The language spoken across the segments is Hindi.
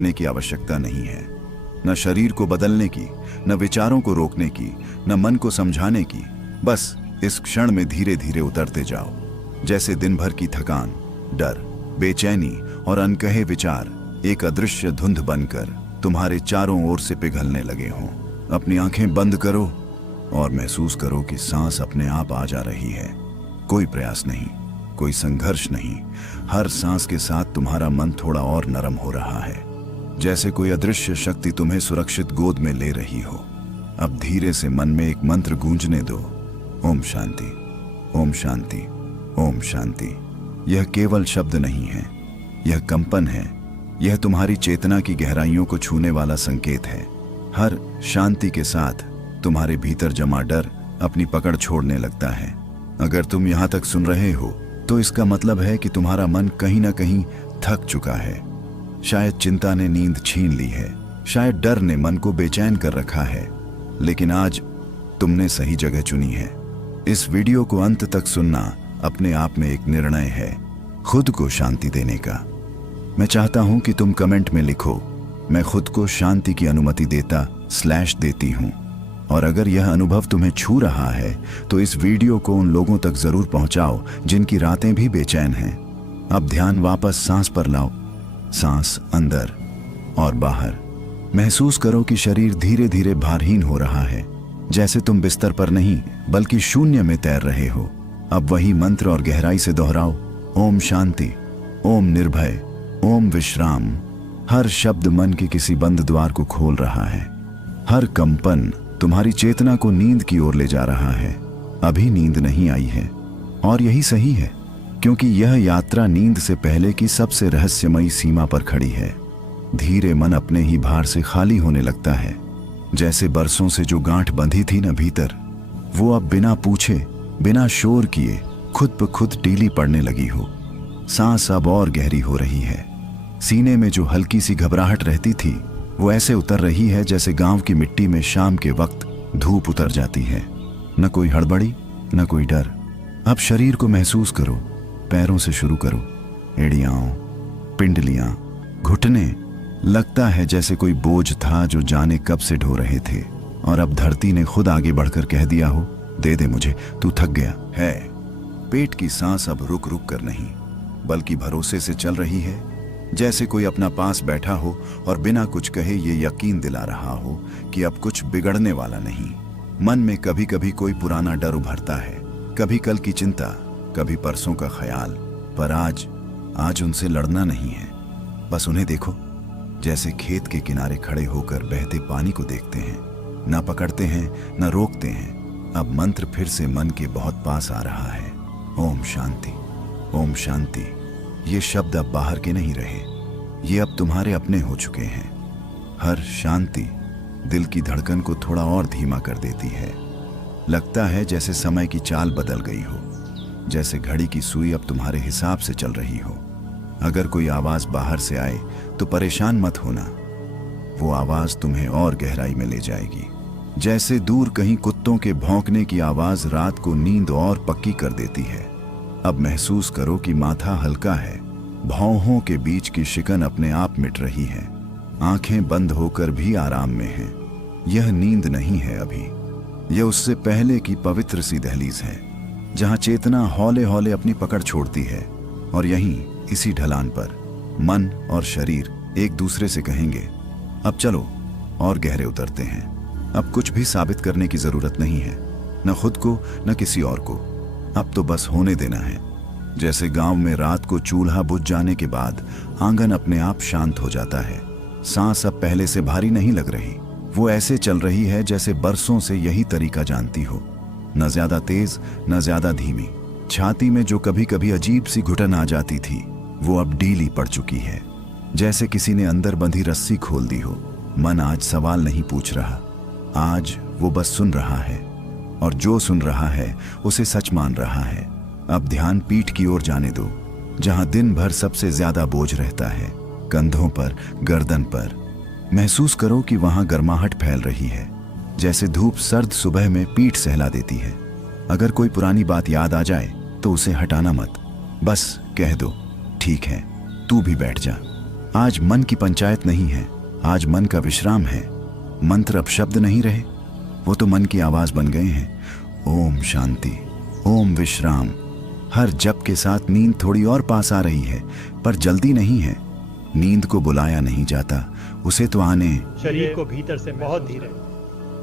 ने की आवश्यकता नहीं है, न शरीर को बदलने की, न विचारों को रोकने की, न मन को समझाने की। बस इस क्षण में धीरे धीरे उतरते जाओ, जैसे दिन भर की थकान, डर, बेचैनी और अनकहे विचार एक अदृश्य धुंध बनकर तुम्हारे चारों ओर से पिघलने लगे हों। अपनी आंखें बंद करो और महसूस करो कि सांस अपने आप आ जा रही है। कोई प्रयास नहीं, कोई संघर्ष नहीं। हर सांस के साथ तुम्हारा मन थोड़ा और नरम हो रहा है, जैसे कोई अदृश्य शक्ति तुम्हें सुरक्षित गोद में ले रही हो। अब धीरे से मन में एक मंत्र गूंजने दो, ओम शांति, ओम शांति, ओम शांति। यह केवल शब्द नहीं है, यह कंपन है। यह तुम्हारी चेतना की गहराइयों को छूने वाला संकेत है। हर शांति के साथ तुम्हारे भीतर जमा डर अपनी पकड़ छोड़ने लगता है। अगर तुम यहां तक सुन रहे हो तो इसका मतलब है कि तुम्हारा मन कहीं ना कहीं थक चुका है। शायद चिंता ने नींद छीन ली है, शायद डर ने मन को बेचैन कर रखा है, लेकिन आज तुमने सही जगह चुनी है। इस वीडियो को अंत तक सुनना अपने आप में एक निर्णय है, खुद को शांति देने का। मैं चाहता हूं कि तुम कमेंट में लिखो, मैं खुद को शांति की अनुमति देती हूं। और अगर यह अनुभव तुम्हें छू रहा है तो इस वीडियो को उन लोगों तक जरूर पहुंचाओ जिनकी रातें भी बेचैन हैं। अब ध्यान वापस सांस पर लाओ, सांस अंदर और बाहर। महसूस करो कि शरीर धीरे धीरे भारहीन हो रहा है, जैसे तुम बिस्तर पर नहीं बल्कि शून्य में तैर रहे हो। अब वही मंत्र और गहराई से दोहराओ, ओम शांति, ओम निर्भय, ओम विश्राम। हर शब्द मन के किसी बंद द्वार को खोल रहा है। हर कंपन तुम्हारी चेतना को नींद की ओर ले जा रहा है। अभी नींद नहीं आई है और यही सही है, क्योंकि यह यात्रा नींद से पहले की सबसे रहस्यमयी सीमा पर खड़ी है। धीरे मन अपने ही भार से खाली होने लगता है, जैसे बरसों से जो गांठ बंधी थी न भीतर, वो अब बिना पूछे, बिना शोर किए खुद ब खुद ढीली पड़ने लगी हो। सांस अब और गहरी हो रही है। सीने में जो हल्की सी घबराहट रहती थी वो ऐसे उतर रही है जैसे गांव की मिट्टी में शाम के वक्त धूप उतर जाती है। न कोई हड़बड़ी, न कोई डर। अब शरीर को महसूस करो, पैरों से शुरू करो, एड़ियां, पिंडलियां, घुटने। लगता है जैसे कोई बोझ था जो जाने कब से ढो रहे थे और अब धरती ने खुद आगे बढ़कर कह दिया हो, दे दे मुझे, तू थक गया है। पेट की सांस अब रुक रुक कर नहीं बल्कि भरोसे से चल रही है, जैसे कोई अपना पास बैठा हो और बिना कुछ कहे ये यकीन दिला रहा हो कि अब कुछ बिगड़ने वाला नहीं। मन में कभी कभी कोई पुराना डर उभरता है, कभी कल की चिंता, कभी परसों का ख्याल, पर आज उनसे लड़ना नहीं है। बस उन्हें देखो, जैसे खेत के किनारे खड़े होकर बहते पानी को देखते हैं, न पकड़ते हैं न रोकते हैं। अब मंत्र फिर से मन के बहुत पास आ रहा है, ओम शांति, ओम शांति। ये शब्द अब बाहर के नहीं रहे, ये अब तुम्हारे अपने हो चुके हैं। हर शांति दिल की धड़कन को थोड़ा और धीमा कर देती है। लगता है जैसे समय की चाल बदल गई हो, जैसे घड़ी की सुई अब तुम्हारे हिसाब से चल रही हो। अगर कोई आवाज बाहर से आए तो परेशान मत होना, वो आवाज तुम्हें और गहराई में ले जाएगी। जैसे दूर कहीं कुत्तों के भौंकने की आवाज रात को नींद और पक्की कर देती है। अब महसूस करो कि माथा हल्का है, भौहों के बीच की शिकन अपने आप मिट रही है, आंखें बंद होकर भी आराम में हैं। यह नींद नहीं है अभी, यह उससे पहले की पवित्र सी दहलीज है, जहां चेतना हौले हौले अपनी पकड़ छोड़ती है। और यहीं इसी ढलान पर मन और शरीर एक दूसरे से कहेंगे, अब चलो और गहरे उतरते हैं। अब कुछ भी साबित करने की जरूरत नहीं है, न खुद को न किसी और को। अब तो बस होने देना है। जैसे गांव में रात को चूल्हा बुझ जाने के बाद आंगन अपने आप शांत हो जाता है। सांस अब पहले से भारी नहीं लग रही, वो ऐसे चल रही है जैसे बरसों से यही तरीका जानती हो। न ज्यादा तेज न ज्यादा धीमी। छाती में जो कभी कभी अजीब सी घुटन आ जाती थी वो अब ढीली पड़ चुकी है, जैसे किसी ने अंदर बंधी रस्सी खोल दी हो। मन आज सवाल नहीं पूछ रहा, आज वो बस सुन रहा है, और जो सुन रहा है उसे सच मान रहा है। अब ध्यान पीठ की ओर जाने दो, जहां दिन भर सबसे ज्यादा बोझ रहता है, कंधों पर, गर्दन पर। महसूस करो कि वहां गर्माहट फैल रही है, जैसे धूप सर्द सुबह में पीठ सहला देती है। अगर कोई पुरानी बात याद आ जाए तो उसे हटाना मत, बस कह दो, ठीक है, तू भी बैठ जा। आज मन की पंचायत नहीं है, आज मन का विश्राम है। मंत्र अब शब्द नहीं रहे, वो तो मन की आवाज बन गए हैं। ओम शांति, ओम विश्राम। हर जप के साथ नींद थोड़ी और पास आ रही है, पर जल्दी नहीं है। नींद को बुलाया नहीं जाता, उसे तो आने। शरीर को भीतर से बहुत धीरे,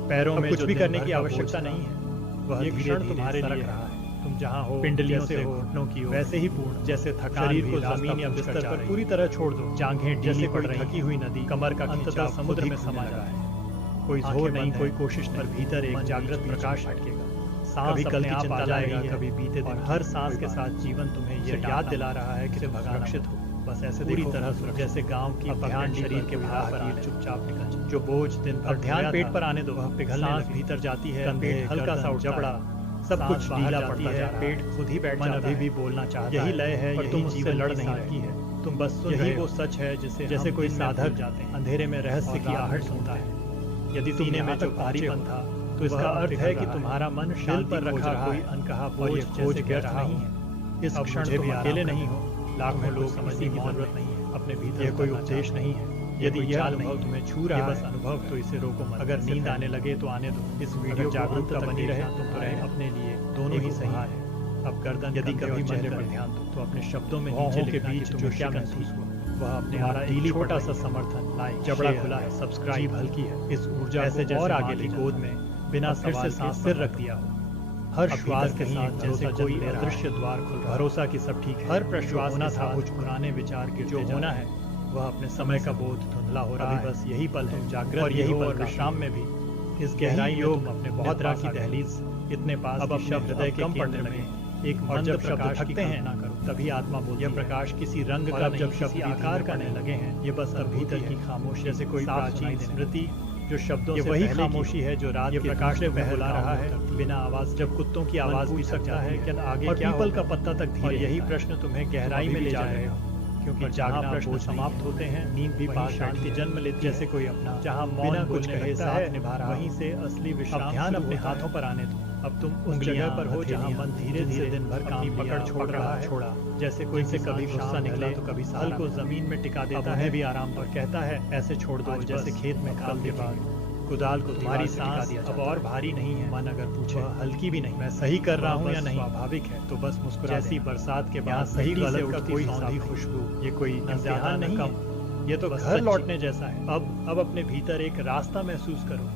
पैरों में कुछ भी करने की आवश्यकता नहीं है। वह क्षण तुम्हारे लिए रहा है। तुम जहाँ हो, पिंडलियों से हो, घुटनों की हो, वैसे ही पूर्ण। जैसे थकान शरीर को जमीन या बिस्तर पर पूरी तरह छोड़ दो। जांघें जैसे पड़ रही, थकी हुई नदी, कमर का अंततः समुद्र में समा रहा है। कोई जोर नहीं, कोई कोशिश नहीं, पर भीतर एक जागृत प्रकाश हटकेगा। सांस कल की चिंता लाएगा, कभी बीते दिन। हर सांस के साथ जीवन तुम्हें ये याद दिला रहा है कि तुम सुरक्षित हो। बस ऐसे पूरी तरह सुरक्षित, जैसे गांव की ध्यान शरीर के बाहर पर चुपचाप निकल जाए। जो बोझ दिन भर ध्यान पेट पर आने दो, पिघलने भीतर जाती है। कंधे हल्का सा जबड़ा, सब कुछ ढीला पड़ता है। पेट खुद ही बैठ जाता है। मन अभी भी बोलना चाहता है। यही लय है, और तुम उससे लड़ नहीं रही है। तुम बस सुन रहे हो। वो सच है जिसे जैसे कोई साधक जाते हैं, अंधेरे में रहस्य की आहट सुनता है। यदि सीने में जो भारीपन था, तो इसका अर्थ है कि तुम्हारा मन शांति पर रखा कोई अनकहा बोझ जैसे व्यर्थ नहीं है। इस क्षण तुम अकेले नहीं हो, लाखों लोग समझने की जरूरत नहीं है। अपने भीतर यह कोई उपदेश नहीं है। यदि यह अनुभव तुम्हें छू रहा है, बस अनुभव, तो इसे रोको मत। अगर नींद आने लगे तो आने दो। इस वीडियो जागरूकता बनी रहे तुम तो रहे अपने लिए, दोनों ही सही है। अब गर्दन, यदि कभी चेहरे पर ध्यान दो तो अपने शब्दों में नीचे के बीच जो क्या महसूस हुआ, वह अपने हमारा एक छोटा सा समर्थन, लाइक, जबड़ा खुला है, सब्सक्राइब हल्की है। इस ऊर्जा से और आगे ले गोद में बिना फिर से सांस सिर रख दिया हो। हर श्वास के साथ जैसे कोई अदृश्य द्वार खुल रहा, भरोसा की सब ठीक है। हर प्रश्वास होना था, कुछ पुराने विचार के जो होना है वह अपने समय का बोध धुंधला हो रहा है। बस यही पल है जागृत, और यही पल विश्राम में भी। इस गहराई योग अपने बहुत तरह की दहलीज इतने पास, अब अपने हृदय के कम पड़ने लगे। एक मन जब शब्द थकते हैं ना करो, तभी आत्मा बोलती है। यह प्रकाश किसी रंग का, जब शब्द आकार का नहीं लगे हैं, ये बस अब भीतर की खामोशी, जैसे कोई प्राचीन स्मृति जो शब्दों से वही खामोशी है जो रात के प्रकाश में बहला रहा है बिना आवाज। जब कुत्तों की आवाज भी सकता है कि आगे क्या, पीपल का पत्ता तक धीरे। यही प्रश्न तुम्हें गहराई में ले जा रहे हो, क्योंकि जहाँ प्रश्न समाप्त होते हैं, नींद भी पास शांति जन्म लेती। जैसे कोई अपना, जहाँ बिना कुछ कहे साथ निभा रहा, वहीं से असली विश्राम। ध्यान अपने हाथों पर आने दो। अब तुम उस जगह पर हो जहाँ मन धीरे धीरे दिन भर काम पकड़ छोड़ रहा है, छोड़ा। जैसे कोई से कभी गुस्सा निकला तो कभी हल को जमीन में टिका देता है, भी आराम पर कहता है ऐसे छोड़ दो। जैसे खेत में खाल के बाद कुदाल को तुम्हारी सांस अब और भारी नहीं है। मन अगर पूछे हल्की भी नहीं, मैं सही कर रहा हूँ या नहीं, स्वाभाविक है तो बस मुस्कुरा। जैसी बरसात के बाद सही गलत का कोई सौंधी खुशबू, ये कोई इम्तिहान नहीं है, ये तो घर लौटने जैसा है। अब अपने भीतर एक रास्ता महसूस करो।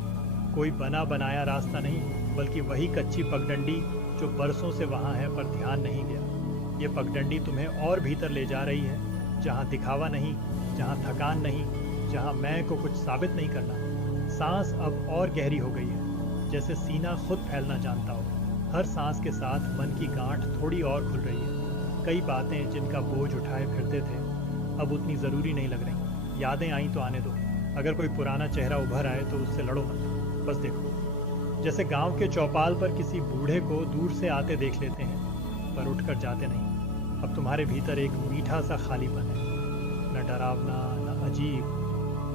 कोई बना बनाया रास्ता नहीं, बल्कि वही कच्ची पगडंडी जो बरसों से वहाँ है पर ध्यान नहीं गया। ये पगडंडी तुम्हें और भीतर ले जा रही है, जहाँ दिखावा नहीं, जहाँ थकान नहीं, जहाँ मैं को कुछ साबित नहीं करना। सांस अब और गहरी हो गई है, जैसे सीना खुद फैलना जानता हो। हर सांस के साथ मन की गांठ थोड़ी और खुल रही है। कई बातें जिनका बोझ उठाए फिरते थे, अब उतनी ज़रूरी नहीं लग रही। यादें आई तो आने दो। अगर कोई पुराना चेहरा उभर आए तो उससे लड़ो मत, बस देखो। जैसे गांव के चौपाल पर किसी बूढ़े को दूर से आते देख लेते हैं, पर उठकर जाते नहीं। अब तुम्हारे भीतर एक मीठा सा खालीपन है, न डरावना, न अजीब,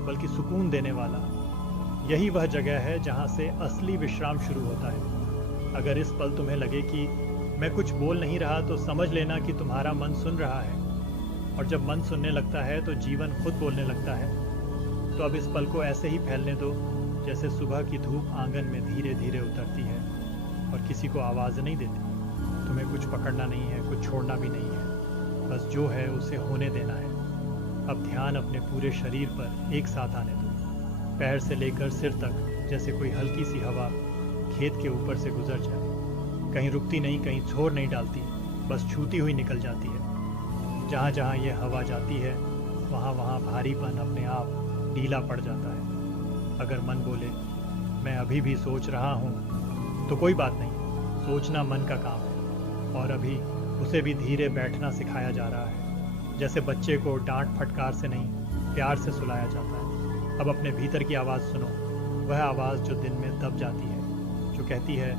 बल्कि सुकून देने वाला। यही वह जगह है जहाँ से असली विश्राम शुरू होता है। अगर इस पल तुम्हें लगे कि मैं कुछ बोल नहीं रहा, तो समझ लेना कि तुम्हारा मन सुन रहा है। और जब मन सुनने लगता है तो जीवन खुद बोलने लगता है। तो अब इस पल को ऐसे ही फैलने दो, जैसे सुबह की धूप आंगन में धीरे धीरे उतरती है और किसी को आवाज़ नहीं देती। तुम्हें कुछ पकड़ना नहीं है, कुछ छोड़ना भी नहीं है, बस जो है उसे होने देना है। अब ध्यान अपने पूरे शरीर पर एक साथ आने दो, पैर से लेकर सिर तक, जैसे कोई हल्की सी हवा खेत के ऊपर से गुजर जाए। कहीं रुकती नहीं, कहीं छोर नहीं डालती, बस छूती हुई निकल जाती है। जहाँ जहाँ ये हवा जाती है, वहाँ वहाँ भारीपन अपने आप ढीला पड़ जाता है। अगर मन बोले मैं अभी भी सोच रहा हूँ, तो कोई बात नहीं, सोचना मन का काम है। और अभी उसे भी धीरे बैठना सिखाया जा रहा है, जैसे बच्चे को डांट फटकार से नहीं, प्यार से सुलाया जाता है। अब अपने भीतर की आवाज़ सुनो, वह आवाज़ जो दिन में दब जाती है, जो कहती है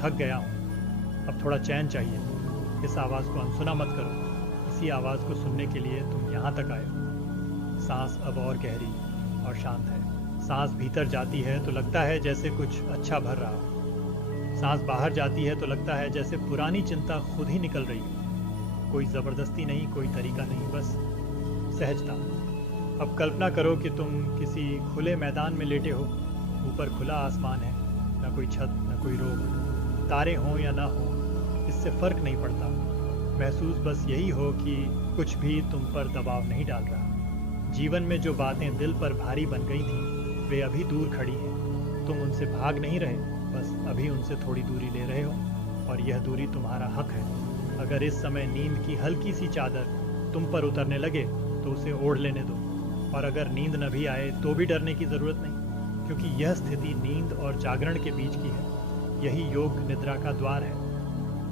थक गया हूँ, अब थोड़ा चैन चाहिए। इस आवाज़ को अनसुना मत करो। इसी आवाज़ को सुनने के लिए तुम यहाँ तक आए हो। सांस अब और गहरी और शांत है। सांस भीतर जाती है तो लगता है जैसे कुछ अच्छा भर रहा हो। सांस बाहर जाती है तो लगता है जैसे पुरानी चिंता खुद ही निकल रही है। कोई ज़बरदस्ती नहीं, कोई तरीका नहीं, बस सहजता। अब कल्पना करो कि तुम किसी खुले मैदान में लेटे हो। ऊपर खुला आसमान है, ना कोई छत, ना कोई रोक। तारे हों या ना हो, इससे फर्क नहीं पड़ता। महसूस बस यही हो कि कुछ भी तुम पर दबाव नहीं डाल रहा। जीवन में जो बातें दिल पर भारी बन गई थीं, वे अभी दूर खड़ी हैं। तुम उनसे भाग नहीं रहे, बस अभी उनसे थोड़ी दूरी ले रहे हो, और यह दूरी तुम्हारा हक है। अगर इस समय नींद की हल्की सी चादर तुम पर उतरने लगे तो उसे ओढ़ लेने दो, और अगर नींद न भी आए तो भी डरने की जरूरत नहीं, क्योंकि यह स्थिति नींद और जागरण के बीच की है। यही योग निद्रा का द्वार है।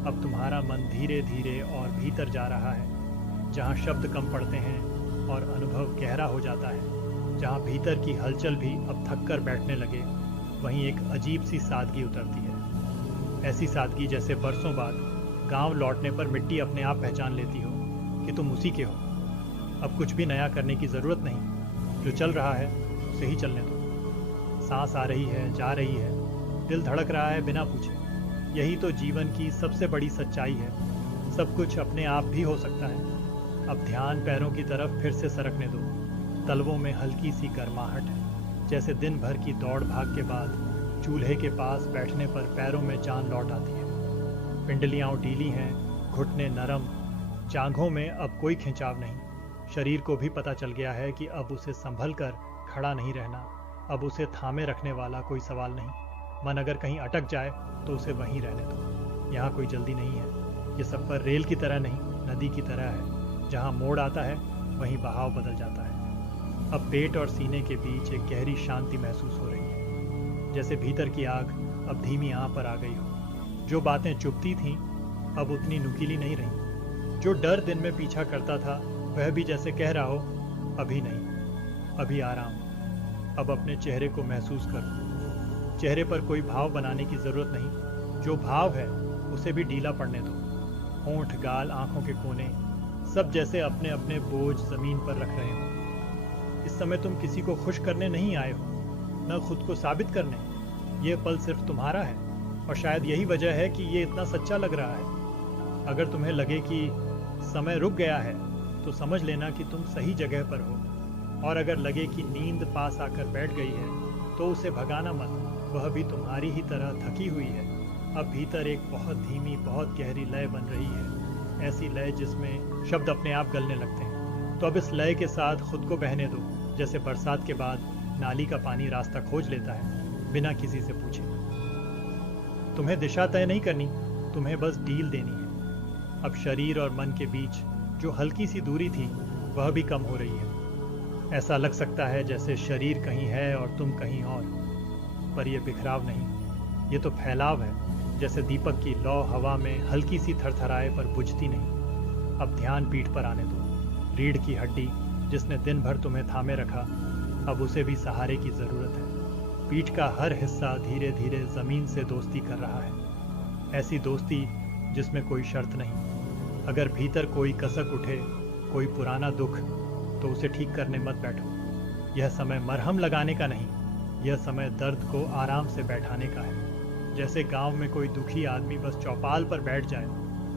अब तुम्हारा मन धीरे धीरे और भीतर जा रहा है, जहाँ शब्द कम पड़ते हैं और अनुभव गहरा हो जाता है। जहाँ भीतर की हलचल भी अब थक कर बैठने लगे, वहीं एक अजीब सी सादगी उतरती है। ऐसी सादगी जैसे बरसों बाद गांव लौटने पर मिट्टी अपने आप पहचान लेती हो कि तुम उसी के हो। अब कुछ भी नया करने की जरूरत नहीं, जो चल रहा है उसे ही चलने दो। सांस आ रही है, जा रही है, दिल धड़क रहा है बिना पूछे। यही तो जीवन की सबसे बड़ी सच्चाई है। सब कुछ अपने आप भी हो सकता है। अब ध्यान पैरों की तरफ फिर से सरकने दो। तलवों में हल्की सी गर्माहट है, जैसे दिन भर की दौड़ भाग के बाद चूल्हे के पास बैठने पर पैरों में जान लौट आती है। पिंडलियाँ ढीली हैं, घुटने नरम, जांघों में अब कोई खिंचाव नहीं। शरीर को भी पता चल गया है कि अब उसे संभल कर खड़ा नहीं रहना, अब उसे थामे रखने वाला कोई सवाल नहीं। मन अगर कहीं अटक जाए तो उसे वहीं रहने दो। यहाँ कोई जल्दी नहीं है। ये सफर रेल की तरह नहीं, नदी की तरह है। जहाँ मोड़ आता है वहीं बहाव बदल जाता है। अब पेट और सीने के बीच एक गहरी शांति महसूस हो रही है, जैसे भीतर की आग अब धीमी आह पर आ गई हो। जो बातें चुभती थीं अब उतनी नुकीली नहीं रही। जो डर दिन में पीछा करता था वह भी जैसे कह रहा हो, अभी नहीं, अभी आराम। अब अपने चेहरे को महसूस करो। चेहरे पर कोई भाव बनाने की जरूरत नहीं। जो भाव है उसे भी ढीला पड़ने दो। होंठ, गाल, आंखों के कोने सब जैसे अपने अपने बोझ जमीन पर रख रहे हो। इस समय तुम किसी को खुश करने नहीं आए हो, न खुद को साबित करने। ये पल सिर्फ तुम्हारा है, और शायद यही वजह है कि ये इतना सच्चा लग रहा है। अगर तुम्हें लगे कि समय रुक गया है तो समझ लेना कि तुम सही जगह पर हो, और अगर लगे कि नींद पास आकर बैठ गई है तो उसे भगाना मत। वह भी तुम्हारी ही तरह थकी हुई है। अब भीतर एक बहुत धीमी, बहुत गहरी लय बन रही है, ऐसी लय जिसमें शब्द अपने आप गलने लगते हैं। तो अब इस लय के साथ खुद को बहने दो, जैसे बरसात के बाद नाली का पानी रास्ता खोज लेता है बिना किसी से पूछे। तुम्हें दिशा तय नहीं करनी, तुम्हें बस डील देनी है। अब शरीर और मन के बीच जो हल्की सी दूरी थी वह भी कम हो रही है। ऐसा लग सकता है जैसे शरीर कहीं है और तुम कहीं और, पर यह बिखराव नहीं, ये तो फैलाव है। जैसे दीपक की लौ हवा में हल्की सी थरथराए पर बुझती नहीं। अब ध्यान पीठ पर आने दो। रीढ़ की हड्डी जिसने दिन भर तुम्हें थामे रखा, अब उसे भी सहारे की जरूरत है। पीठ का हर हिस्सा धीरे धीरे जमीन से दोस्ती कर रहा है, ऐसी दोस्ती जिसमें कोई शर्त नहीं। अगर भीतर कोई कसक उठे, कोई पुराना दुख, तो उसे ठीक करने मत बैठो। यह समय मरहम लगाने का नहीं, यह समय दर्द को आराम से बैठाने का है। जैसे गांव में कोई दुखी आदमी बस चौपाल पर बैठ जाए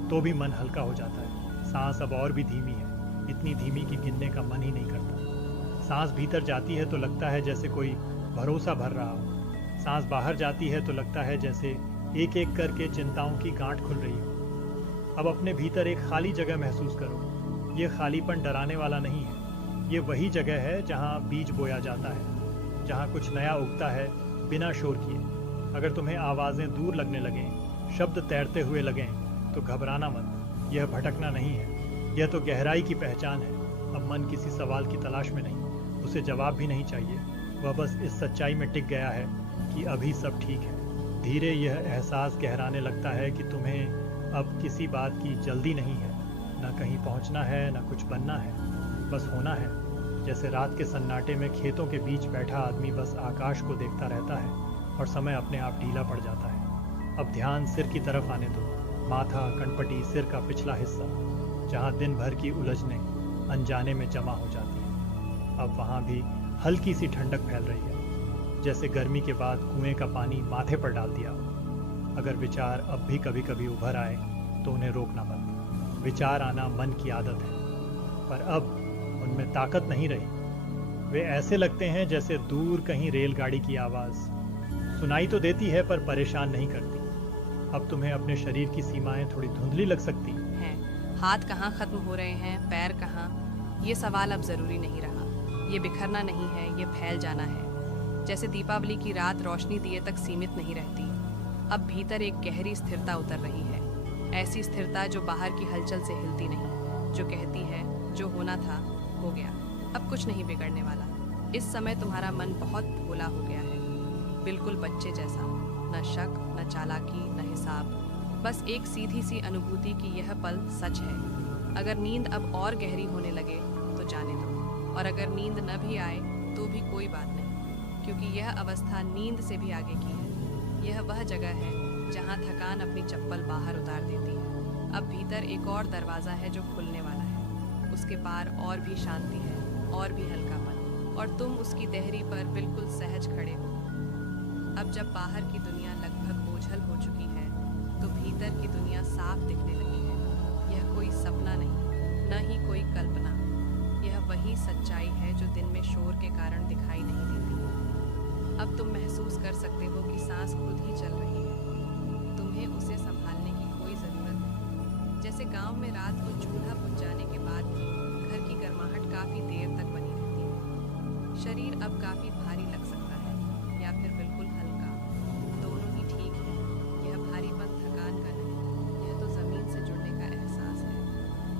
तो भी मन हल्का हो जाता है। सांस अब और भी धीमी है, इतनी धीमी कि गिनने का मन ही नहीं करता। सांस भीतर जाती है तो लगता है जैसे कोई भरोसा भर रहा हो। सांस बाहर जाती है तो लगता है जैसे एक एक करके चिंताओं की गांठ खुल रही हो। अब अपने भीतर एक खाली जगह महसूस करो। ये खालीपन डराने वाला नहीं है, ये वही जगह है जहाँ बीज बोया जाता है, जहाँ कुछ नया उगता है बिना शोर किए। अगर तुम्हें आवाजें दूर लगने लगें, शब्द तैरते हुए लगें, तो घबराना मत। यह भटकना नहीं है, यह तो गहराई की पहचान है। अब मन किसी सवाल की तलाश में नहीं, उसे जवाब भी नहीं चाहिए। वह बस इस सच्चाई में टिक गया है कि अभी सब ठीक है। धीरे यह एहसास गहराने लगता है कि तुम्हें अब किसी बात की जल्दी नहीं है, न कहीं पहुंचना है, न कुछ बनना है, बस होना है। जैसे रात के सन्नाटे में खेतों के बीच बैठा आदमी बस आकाश को देखता रहता है और समय अपने आप ढीला पड़ जाता है। अब ध्यान सिर की तरफ आने दो। माथा, कनपटी, सिर का पिछला हिस्सा, जहाँ दिन भर की उलझने अनजाने में जमा हो जाती है, अब वहाँ भी हल्की सी ठंडक फैल रही है, जैसे गर्मी के बाद कुएं का पानी माथे पर डाल दिया हो। अगर विचार अब भी कभी कभी उभर आए तो उन्हें रोकना मत। विचार आना मन की आदत है, पर अब उनमें ताकत नहीं रही। वे ऐसे लगते हैं जैसे दूर कहीं रेलगाड़ी की आवाज सुनाई तो देती है पर परेशान नहीं करती। अब तुम्हें अपने शरीर की सीमाएं थोड़ी धुंधली लग सकती हैं। हाथ कहाँ खत्म हो रहे हैं, पैर कहाँ, ये सवाल अब जरूरी नहीं रहा। ये बिखरना नहीं है, ये फैल जाना है। जैसे दीपावली की रात रोशनी दिए तक सीमित नहीं रहती, अब भीतर एक गहरी स्थिरता उतर रही है। ऐसी स्थिरता जो बाहर की हलचल से हिलती नहीं, जो कहती है जो होना था हो गया, अब कुछ नहीं बिगड़ने वाला। इस समय तुम्हारा मन बहुत भोला हो गया है, बिल्कुल बच्चे जैसा, न शक न चालाकी न हिसाब, बस एक सीधी सी अनुभूति कि यह पल सच है। अगर नींद अब और गहरी होने लगे तो जाने दो, और अगर नींद न भी आए तो भी कोई बात नहीं, क्योंकि यह अवस्था नींद से भी आगे की है। यह वह जगह है जहाँ थकान अपनी चप्पल बाहर उतार देती है। अब भीतर एक और दरवाज़ा है जो खुलने वाला है, उसके पार और भी शांति है, और भी हल्कापन, और तुम उसकी देहरी पर बिल्कुल सहज खड़े हो। अब जब बाहर की दुनिया लगभग ओझल हो चुकी है तो भीतर की दुनिया साफ दिखने लगी है। यह कोई सपना नहीं, न ही कोई कल्पना, यह वही सच्चाई है जो दिन में शोर के कारण दिखाई नहीं देती। अब तुम महसूस कर सकते हो कि सांस खुद ही चल रही है, तुम्हें उसे संभालने की कोई ज़रूरत नहीं। जैसे गांव में रात को चूल्हा बुझ जाने के बाद भी घर की गर्माहट काफ़ी देर तक बनी रहती है। शरीर अब काफ़ी भारी लग सकता है या फिर बिल्कुल हल्का, दोनों ही ठीक है। यह भारीपन थकान का नहीं, यह तो ज़मीन से जुड़ने का एहसास है।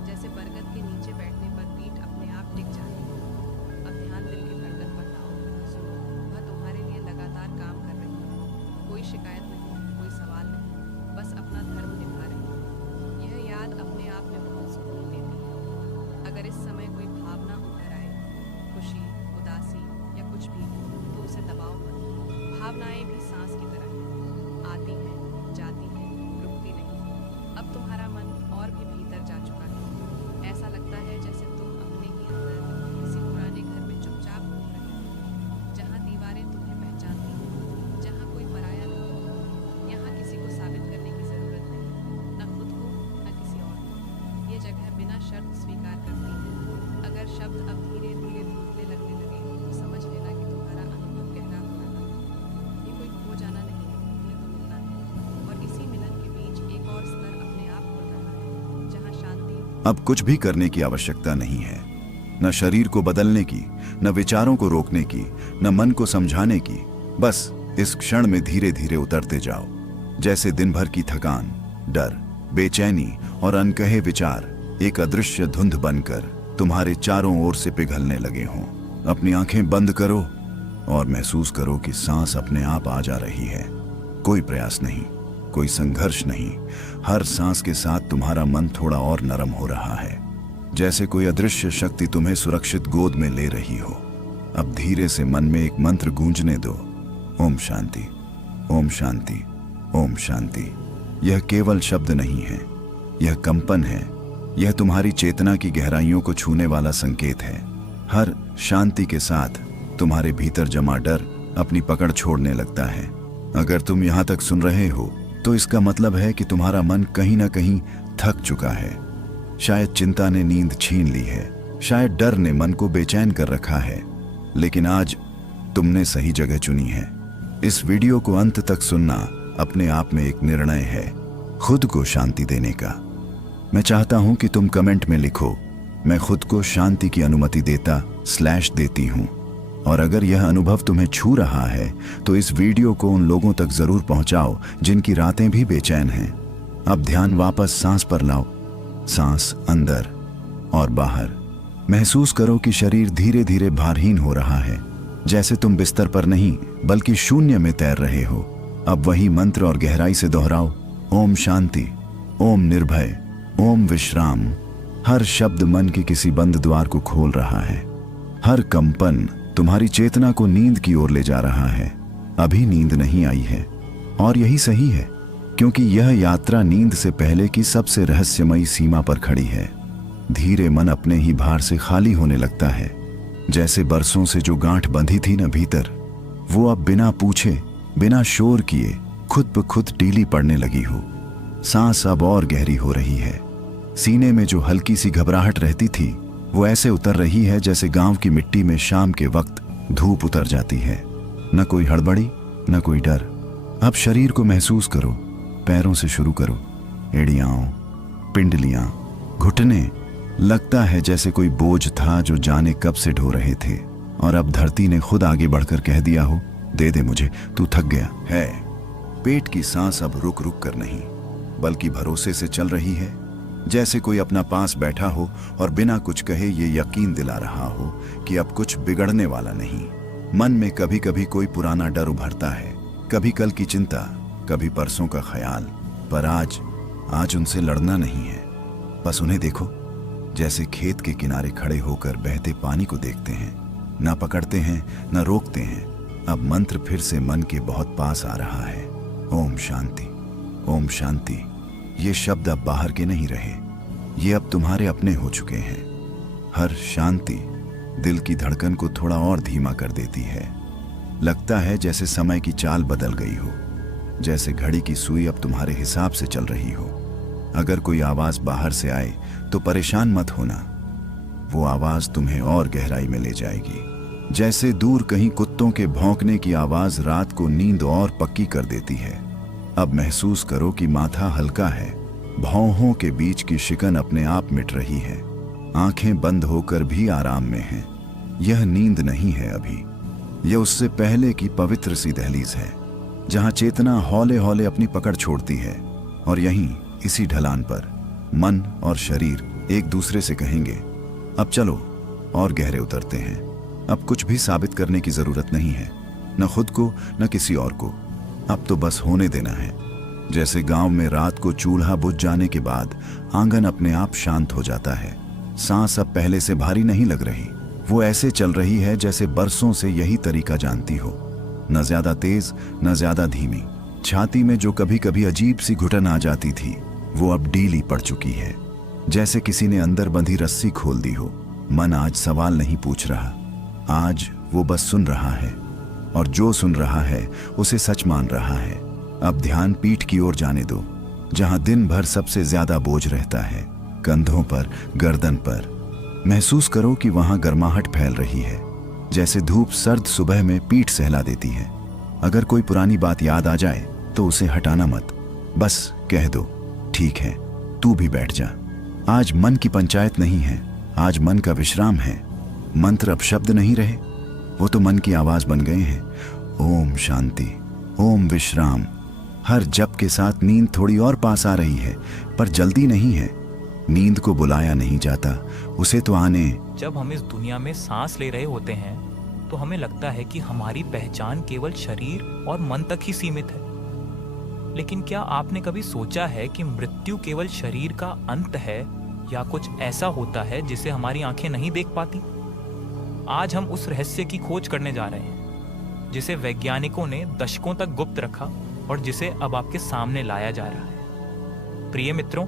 जैसे बरगद के नीचे बैठने पर पीठ अपने आप टिक जाती है। अब ध्यान दिल की धड़कन पर लाओ, सुनो, वह तुम्हारे लिए लगातार काम कर रही है। कोई शिकायत नहीं, कोई सवाल नहीं, बस अपना धर्म निभा रही है। यह याद अपने आप में बहुत सुकून देती है। अगर इस समय कोई भावना उभर आए, खुशी, उदासी या कुछ भी, तो उसे दबाओ मत। भावनाएं भी सांस की तरह हैं, आती हैं, जाती हैं, रुकती नहीं। अब तुम्हारा मन और भी भीतर जा चुका है। ऐसा लगता है जैसे तुम अपने ही अंदर किसी पुराने घर में चुपचाप घूम रहे हो, जहाँ दीवारें तुम्हें पहचानती हैं, जहाँ कोई पराया नहीं, यहाँ किसी को साबित करने की ज़रूरत नहीं, न खुद को न किसी और को। ये जगह बिना शर्त स्वीकार करती है। अगर शब्द अब धीरे धीरे धुंधले लगने लगे तो समझ लेना कि तुम्हारा अनुभव गहरा हो रहा है। ये कोई खो जाना नहीं है, यह तो मिलना है, और इसी मिलन के बीच एक और स्तर अपने आप खुल रहा है, जहाँ शांति। अब कुछ भी करने की आवश्यकता नहीं है, न शरीर को बदलने की, न विचारों को रोकने की, न मन को समझाने की। बस इस क्षण में धीरे धीरे उतरते जाओ, जैसे दिन भर की थकान, डर, बेचैनी और अनकहे विचार एक अदृश्य धुंध बनकर तुम्हारे चारों ओर से पिघलने लगे हों। अपनी आंखें बंद करो और महसूस करो कि सांस अपने आप आ जा रही है। कोई प्रयास नहीं, कोई संघर्ष नहीं। हर सांस के साथ तुम्हारा मन थोड़ा और नरम हो रहा है, जैसे कोई अदृश्य शक्ति तुम्हें सुरक्षित गोद में ले रही हो। अब धीरे से मन में एक मंत्र गूंजने दो, ओम शांति, ओम शांति, ओम शांति। यह केवल शब्द नहीं है, यह कंपन है। यह तुम्हारी चेतना की गहराइयों को छूने वाला संकेत है। हर शांति के साथ तुम्हारे भीतर जमा डर अपनी पकड़ छोड़ने लगता है। अगर तुम यहाँ तक सुन रहे हो तो इसका मतलब है कि तुम्हारा मन कहीं ना कहीं थक चुका है। शायद चिंता ने नींद छीन ली है, शायद डर ने मन को बेचैन कर रखा है, लेकिन आज तुमने सही जगह चुनी है। इस वीडियो को अंत तक सुनना अपने आप में एक निर्णय है, खुद को शांति देने का। मैं चाहता हूं कि तुम कमेंट में लिखो, मैं खुद को शांति की अनुमति देती हूं। और अगर यह अनुभव तुम्हें छू रहा है तो इस वीडियो को उन लोगों तक जरूर पहुंचाओ जिनकी रातें भी बेचैन हैं। अब ध्यान वापस सांस पर लाओ, सांस अंदर और बाहर। महसूस करो कि शरीर धीरे धीरे भारहीन हो रहा है, जैसे तुम बिस्तर पर नहीं बल्कि शून्य में तैर रहे हो। अब वही मंत्र और गहराई से दोहराओ, ओम शांति, ओम निर्भय, ओम विश्राम। हर शब्द मन के किसी बंद द्वार को खोल रहा है। हर कंपन तुम्हारी चेतना को नींद की ओर ले जा रहा है। अभी नींद नहीं आई है, और यही सही है, क्योंकि यह यात्रा नींद से पहले की सबसे रहस्यमयी सीमा पर खड़ी है। धीरे मन अपने ही भार से खाली होने लगता है, जैसे बरसों से जो गांठ बंधी थी न भीतर, वो अब बिना पूछे, बिना शोर किए खुद ब खुद ढीली पड़ने लगी हो। सांस अब और गहरी हो रही है। सीने में जो हल्की सी घबराहट रहती थी वो ऐसे उतर रही है जैसे गांव की मिट्टी में शाम के वक्त धूप उतर जाती है। न कोई हड़बड़ी, न कोई डर। अब शरीर को महसूस करो, पैरों से शुरू करो। एड़ियाओं, पिंडलियां, घुटने। लगता है जैसे कोई बोझ था जो जाने कब से ढो रहे थे, और अब धरती ने खुद आगे बढ़कर कह दिया हो, दे दे मुझे, तू थक गया है। पेट की सांस अब रुक रुक कर नहीं, बल्कि भरोसे से चल रही है, जैसे कोई अपना पास बैठा हो और बिना कुछ कहे ये यकीन दिला रहा हो कि अब कुछ बिगड़ने वाला नहीं। मन में कभी कभी कोई पुराना डर उभरता है, कभी कल की चिंता, कभी परसों का ख्याल, पर आज उनसे लड़ना नहीं है। बस उन्हें देखो, जैसे खेत के किनारे खड़े होकर बहते पानी को देखते हैं, ना पकड़ते हैं ना रोकते हैं। अब मंत्र फिर से मन के बहुत पास आ रहा है। ओम शांति, ओम शांति। ये शब्द अब बाहर के नहीं रहे, ये अब तुम्हारे अपने हो चुके हैं। हर शांति दिल की धड़कन को थोड़ा और धीमा कर देती है। लगता है जैसे समय की चाल बदल गई हो, जैसे घड़ी की सुई अब तुम्हारे हिसाब से चल रही हो। अगर कोई आवाज बाहर से आए तो परेशान मत होना, वो आवाज तुम्हें और गहराई में ले जाएगी। जैसे दूर कहीं कुत्तों के भौंकने की आवाज रात को नींद और पक्की कर देती है। अब महसूस करो कि माथा हल्का है, भौहों के बीच की शिकन अपने आप मिट रही है, आंखें बंद होकर भी आराम में हैं। यह नींद नहीं है अभी, यह उससे पहले की पवित्र सी दहलीज है, जहां चेतना हौले हौले अपनी पकड़ छोड़ती है। और यहीं इसी ढलान पर मन और शरीर एक दूसरे से कहेंगे, अब चलो और गहरे उतरते हैं। अब कुछ भी साबित करने की जरूरत नहीं है, न खुद को न किसी और को। अब तो बस होने देना है। जैसे गांव में रात को चूल्हा बुझ जाने के बाद आंगन अपने आप शांत हो जाता है। सांस अब पहले से भारी नहीं लग रही, वो ऐसे चल रही है जैसे बरसों से यही तरीका जानती हो। न ज्यादा तेज न ज्यादा धीमी। छाती में जो कभी कभी अजीब सी घुटन आ जाती थी, वो अब ढीली पड़ चुकी है, जैसे किसी ने अंदर बंधी रस्सी खोल दी हो। मन आज सवाल नहीं पूछ रहा, आज वो बस सुन रहा है, और जो सुन रहा है उसे सच मान रहा है। अब ध्यान पीठ की ओर जाने दो, जहां दिन भर सबसे ज्यादा बोझ रहता है, कंधों पर, गर्दन पर। महसूस करो कि वहां गर्माहट फैल रही है, जैसे धूप सर्द सुबह में पीठ सहला देती है। अगर कोई पुरानी बात याद आ जाए तो उसे हटाना मत, बस कह दो, ठीक है, तू भी बैठ जा। आज मन की पंचायत नहीं है, आज मन का विश्राम है। मंत्र अब शब्द नहीं रहे, वो तो मन की आवाज बन गए हैं। ओम शांति, ओम विश्राम। हर जप के साथ नींद थोड़ी और पास आ रही है, पर जल्दी नहीं है। नींद को बुलाया नहीं जाता, उसे तो आने। जब हम इस दुनिया में सांस ले रहे होते हैं तो हमें लगता है कि हमारी पहचान केवल शरीर और मन तक ही सीमित है। लेकिन क्या आपने कभी सोचा है कि मृत्यु केवल शरीर का अंत है, या कुछ ऐसा होता है जिसे हमारी आंखें नहीं देख पाती? आज हम उस रहस्य की खोज करने जा रहे हैं, जिसे वैज्ञानिकों ने दशकों तक गुप्त रखा और जिसे अब आपके सामने लाया जा रहा है। प्रिय मित्रों,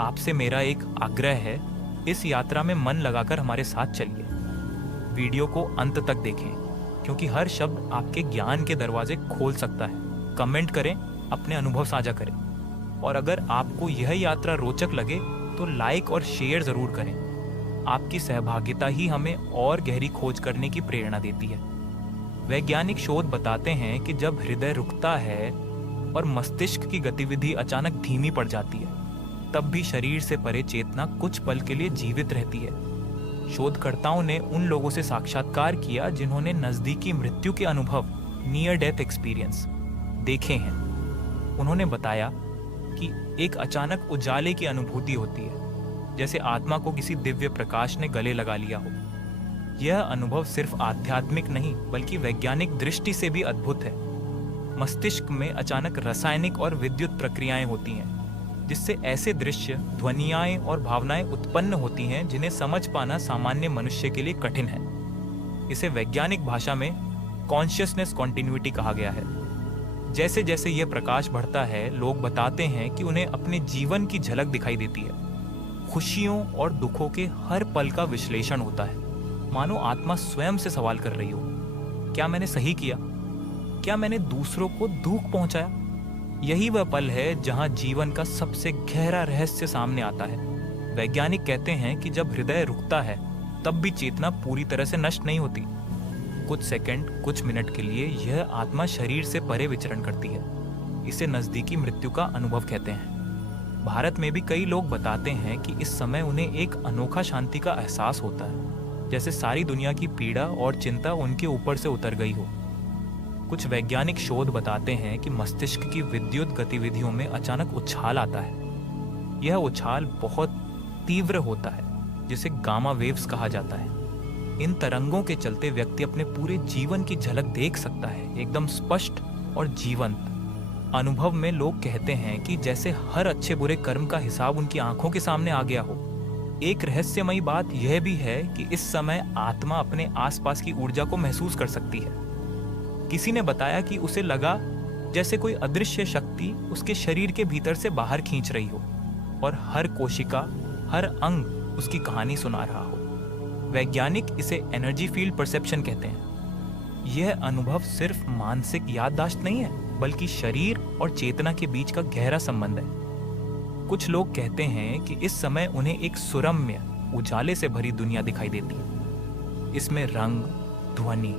आपसे मेरा एक आग्रह है, इस यात्रा में मन लगाकर हमारे साथ चलिए। वीडियो को अंत तक देखें, क्योंकि हर शब्द आपके ज्ञान के दरवाजे खोल सकता है। कमेंट करें, अपने अनुभव साझा करें, और अगर आपको यह यात्रा रोचक लगे तो लाइक और शेयर जरूर करें। आपकी सहभागिता ही हमें और गहरी खोज करने की प्रेरणा देती है। वैज्ञानिक शोध बताते हैं कि जब हृदय रुकता है और मस्तिष्क की गतिविधि अचानक धीमी पड़ जाती है, तब भी शरीर से परे चेतना कुछ पल के लिए जीवित रहती है। शोधकर्ताओं ने उन लोगों से साक्षात्कार किया जिन्होंने नजदीकी मृत्यु के अनुभव, नियर डेथ एक्सपीरियंस, देखे हैं। उन्होंने बताया कि एक अचानक उजाले की अनुभूति होती है, जैसे आत्मा को किसी दिव्य प्रकाश ने गले लगा लिया हो। यह अनुभव सिर्फ आध्यात्मिक नहीं बल्कि वैज्ञानिक दृष्टि से भी अद्भुत है। मस्तिष्क में अचानक रासायनिक और विद्युत प्रक्रियाएं होती हैं, जिससे ऐसे दृश्य, ध्वनियाएं और भावनाएं उत्पन्न होती हैं जिन्हें समझ पाना सामान्य मनुष्य के लिए कठिन है। इसे वैज्ञानिक भाषा में कॉन्शियसनेस कॉन्टिन्यूटी कहा गया है। जैसे जैसे यह प्रकाश बढ़ता है, लोग बताते हैं कि उन्हें अपने जीवन की झलक दिखाई देती है। खुशियों और दुखों के हर पल का विश्लेषण होता है, मानो आत्मा स्वयं से सवाल कर रही हो, क्या मैंने सही किया? क्या मैंने दूसरों को दुख पहुंचाया? यही वह पल है जहां जीवन का सबसे गहरा रहस्य सामने आता है। वैज्ञानिक कहते हैं कि जब हृदय रुकता है तब भी चेतना पूरी तरह से नष्ट नहीं होती। कुछ सेकंड, कुछ मिनट के लिए यह आत्मा शरीर से परे विचरण करती है। इसे नजदीकी मृत्यु का अनुभव कहते हैं। भारत में भी कई लोग बताते हैं कि इस समय उन्हें एक अनोखा शांति का एहसास होता है, जैसे सारी दुनिया की पीड़ा और चिंता उनके ऊपर से उतर गई हो। कुछ वैज्ञानिक शोध बताते हैं कि मस्तिष्क की विद्युत गतिविधियों में अचानक उछाल आता है। यह उछाल बहुत तीव्र होता है, जिसे गामा वेव्स कहा जाता है। इन तरंगों के चलते व्यक्ति अपने पूरे जीवन की झलक देख सकता है, एकदम स्पष्ट और जीवंत। अनुभव में लोग कहते हैं कि जैसे हर अच्छे बुरे कर्म का हिसाब उनकी आंखों के सामने आ गया हो। एक रहस्यमयी बात यह भी है कि इस समय आत्मा अपने आसपास की ऊर्जा को महसूस कर सकती है। किसी ने बताया कि उसे लगा जैसे कोई अदृश्य शक्ति उसके शरीर के भीतर से बाहर खींच रही हो और हर कोशिका, हर अंग उसकी कहानी सुना रहा हो। वैज्ञानिक इसे एनर्जी फील्ड परसेप्शन कहते हैं। यह अनुभव सिर्फ मानसिक याददाश्त नहीं है, बल्कि शरीर और चेतना के बीच का गहरा संबंध है। कुछ लोग कहते हैं कि इस समय उन्हें एक सुरम्य, उजाले से भरी दुनिया दिखाई देती है। इसमें रंग, ध्वनि,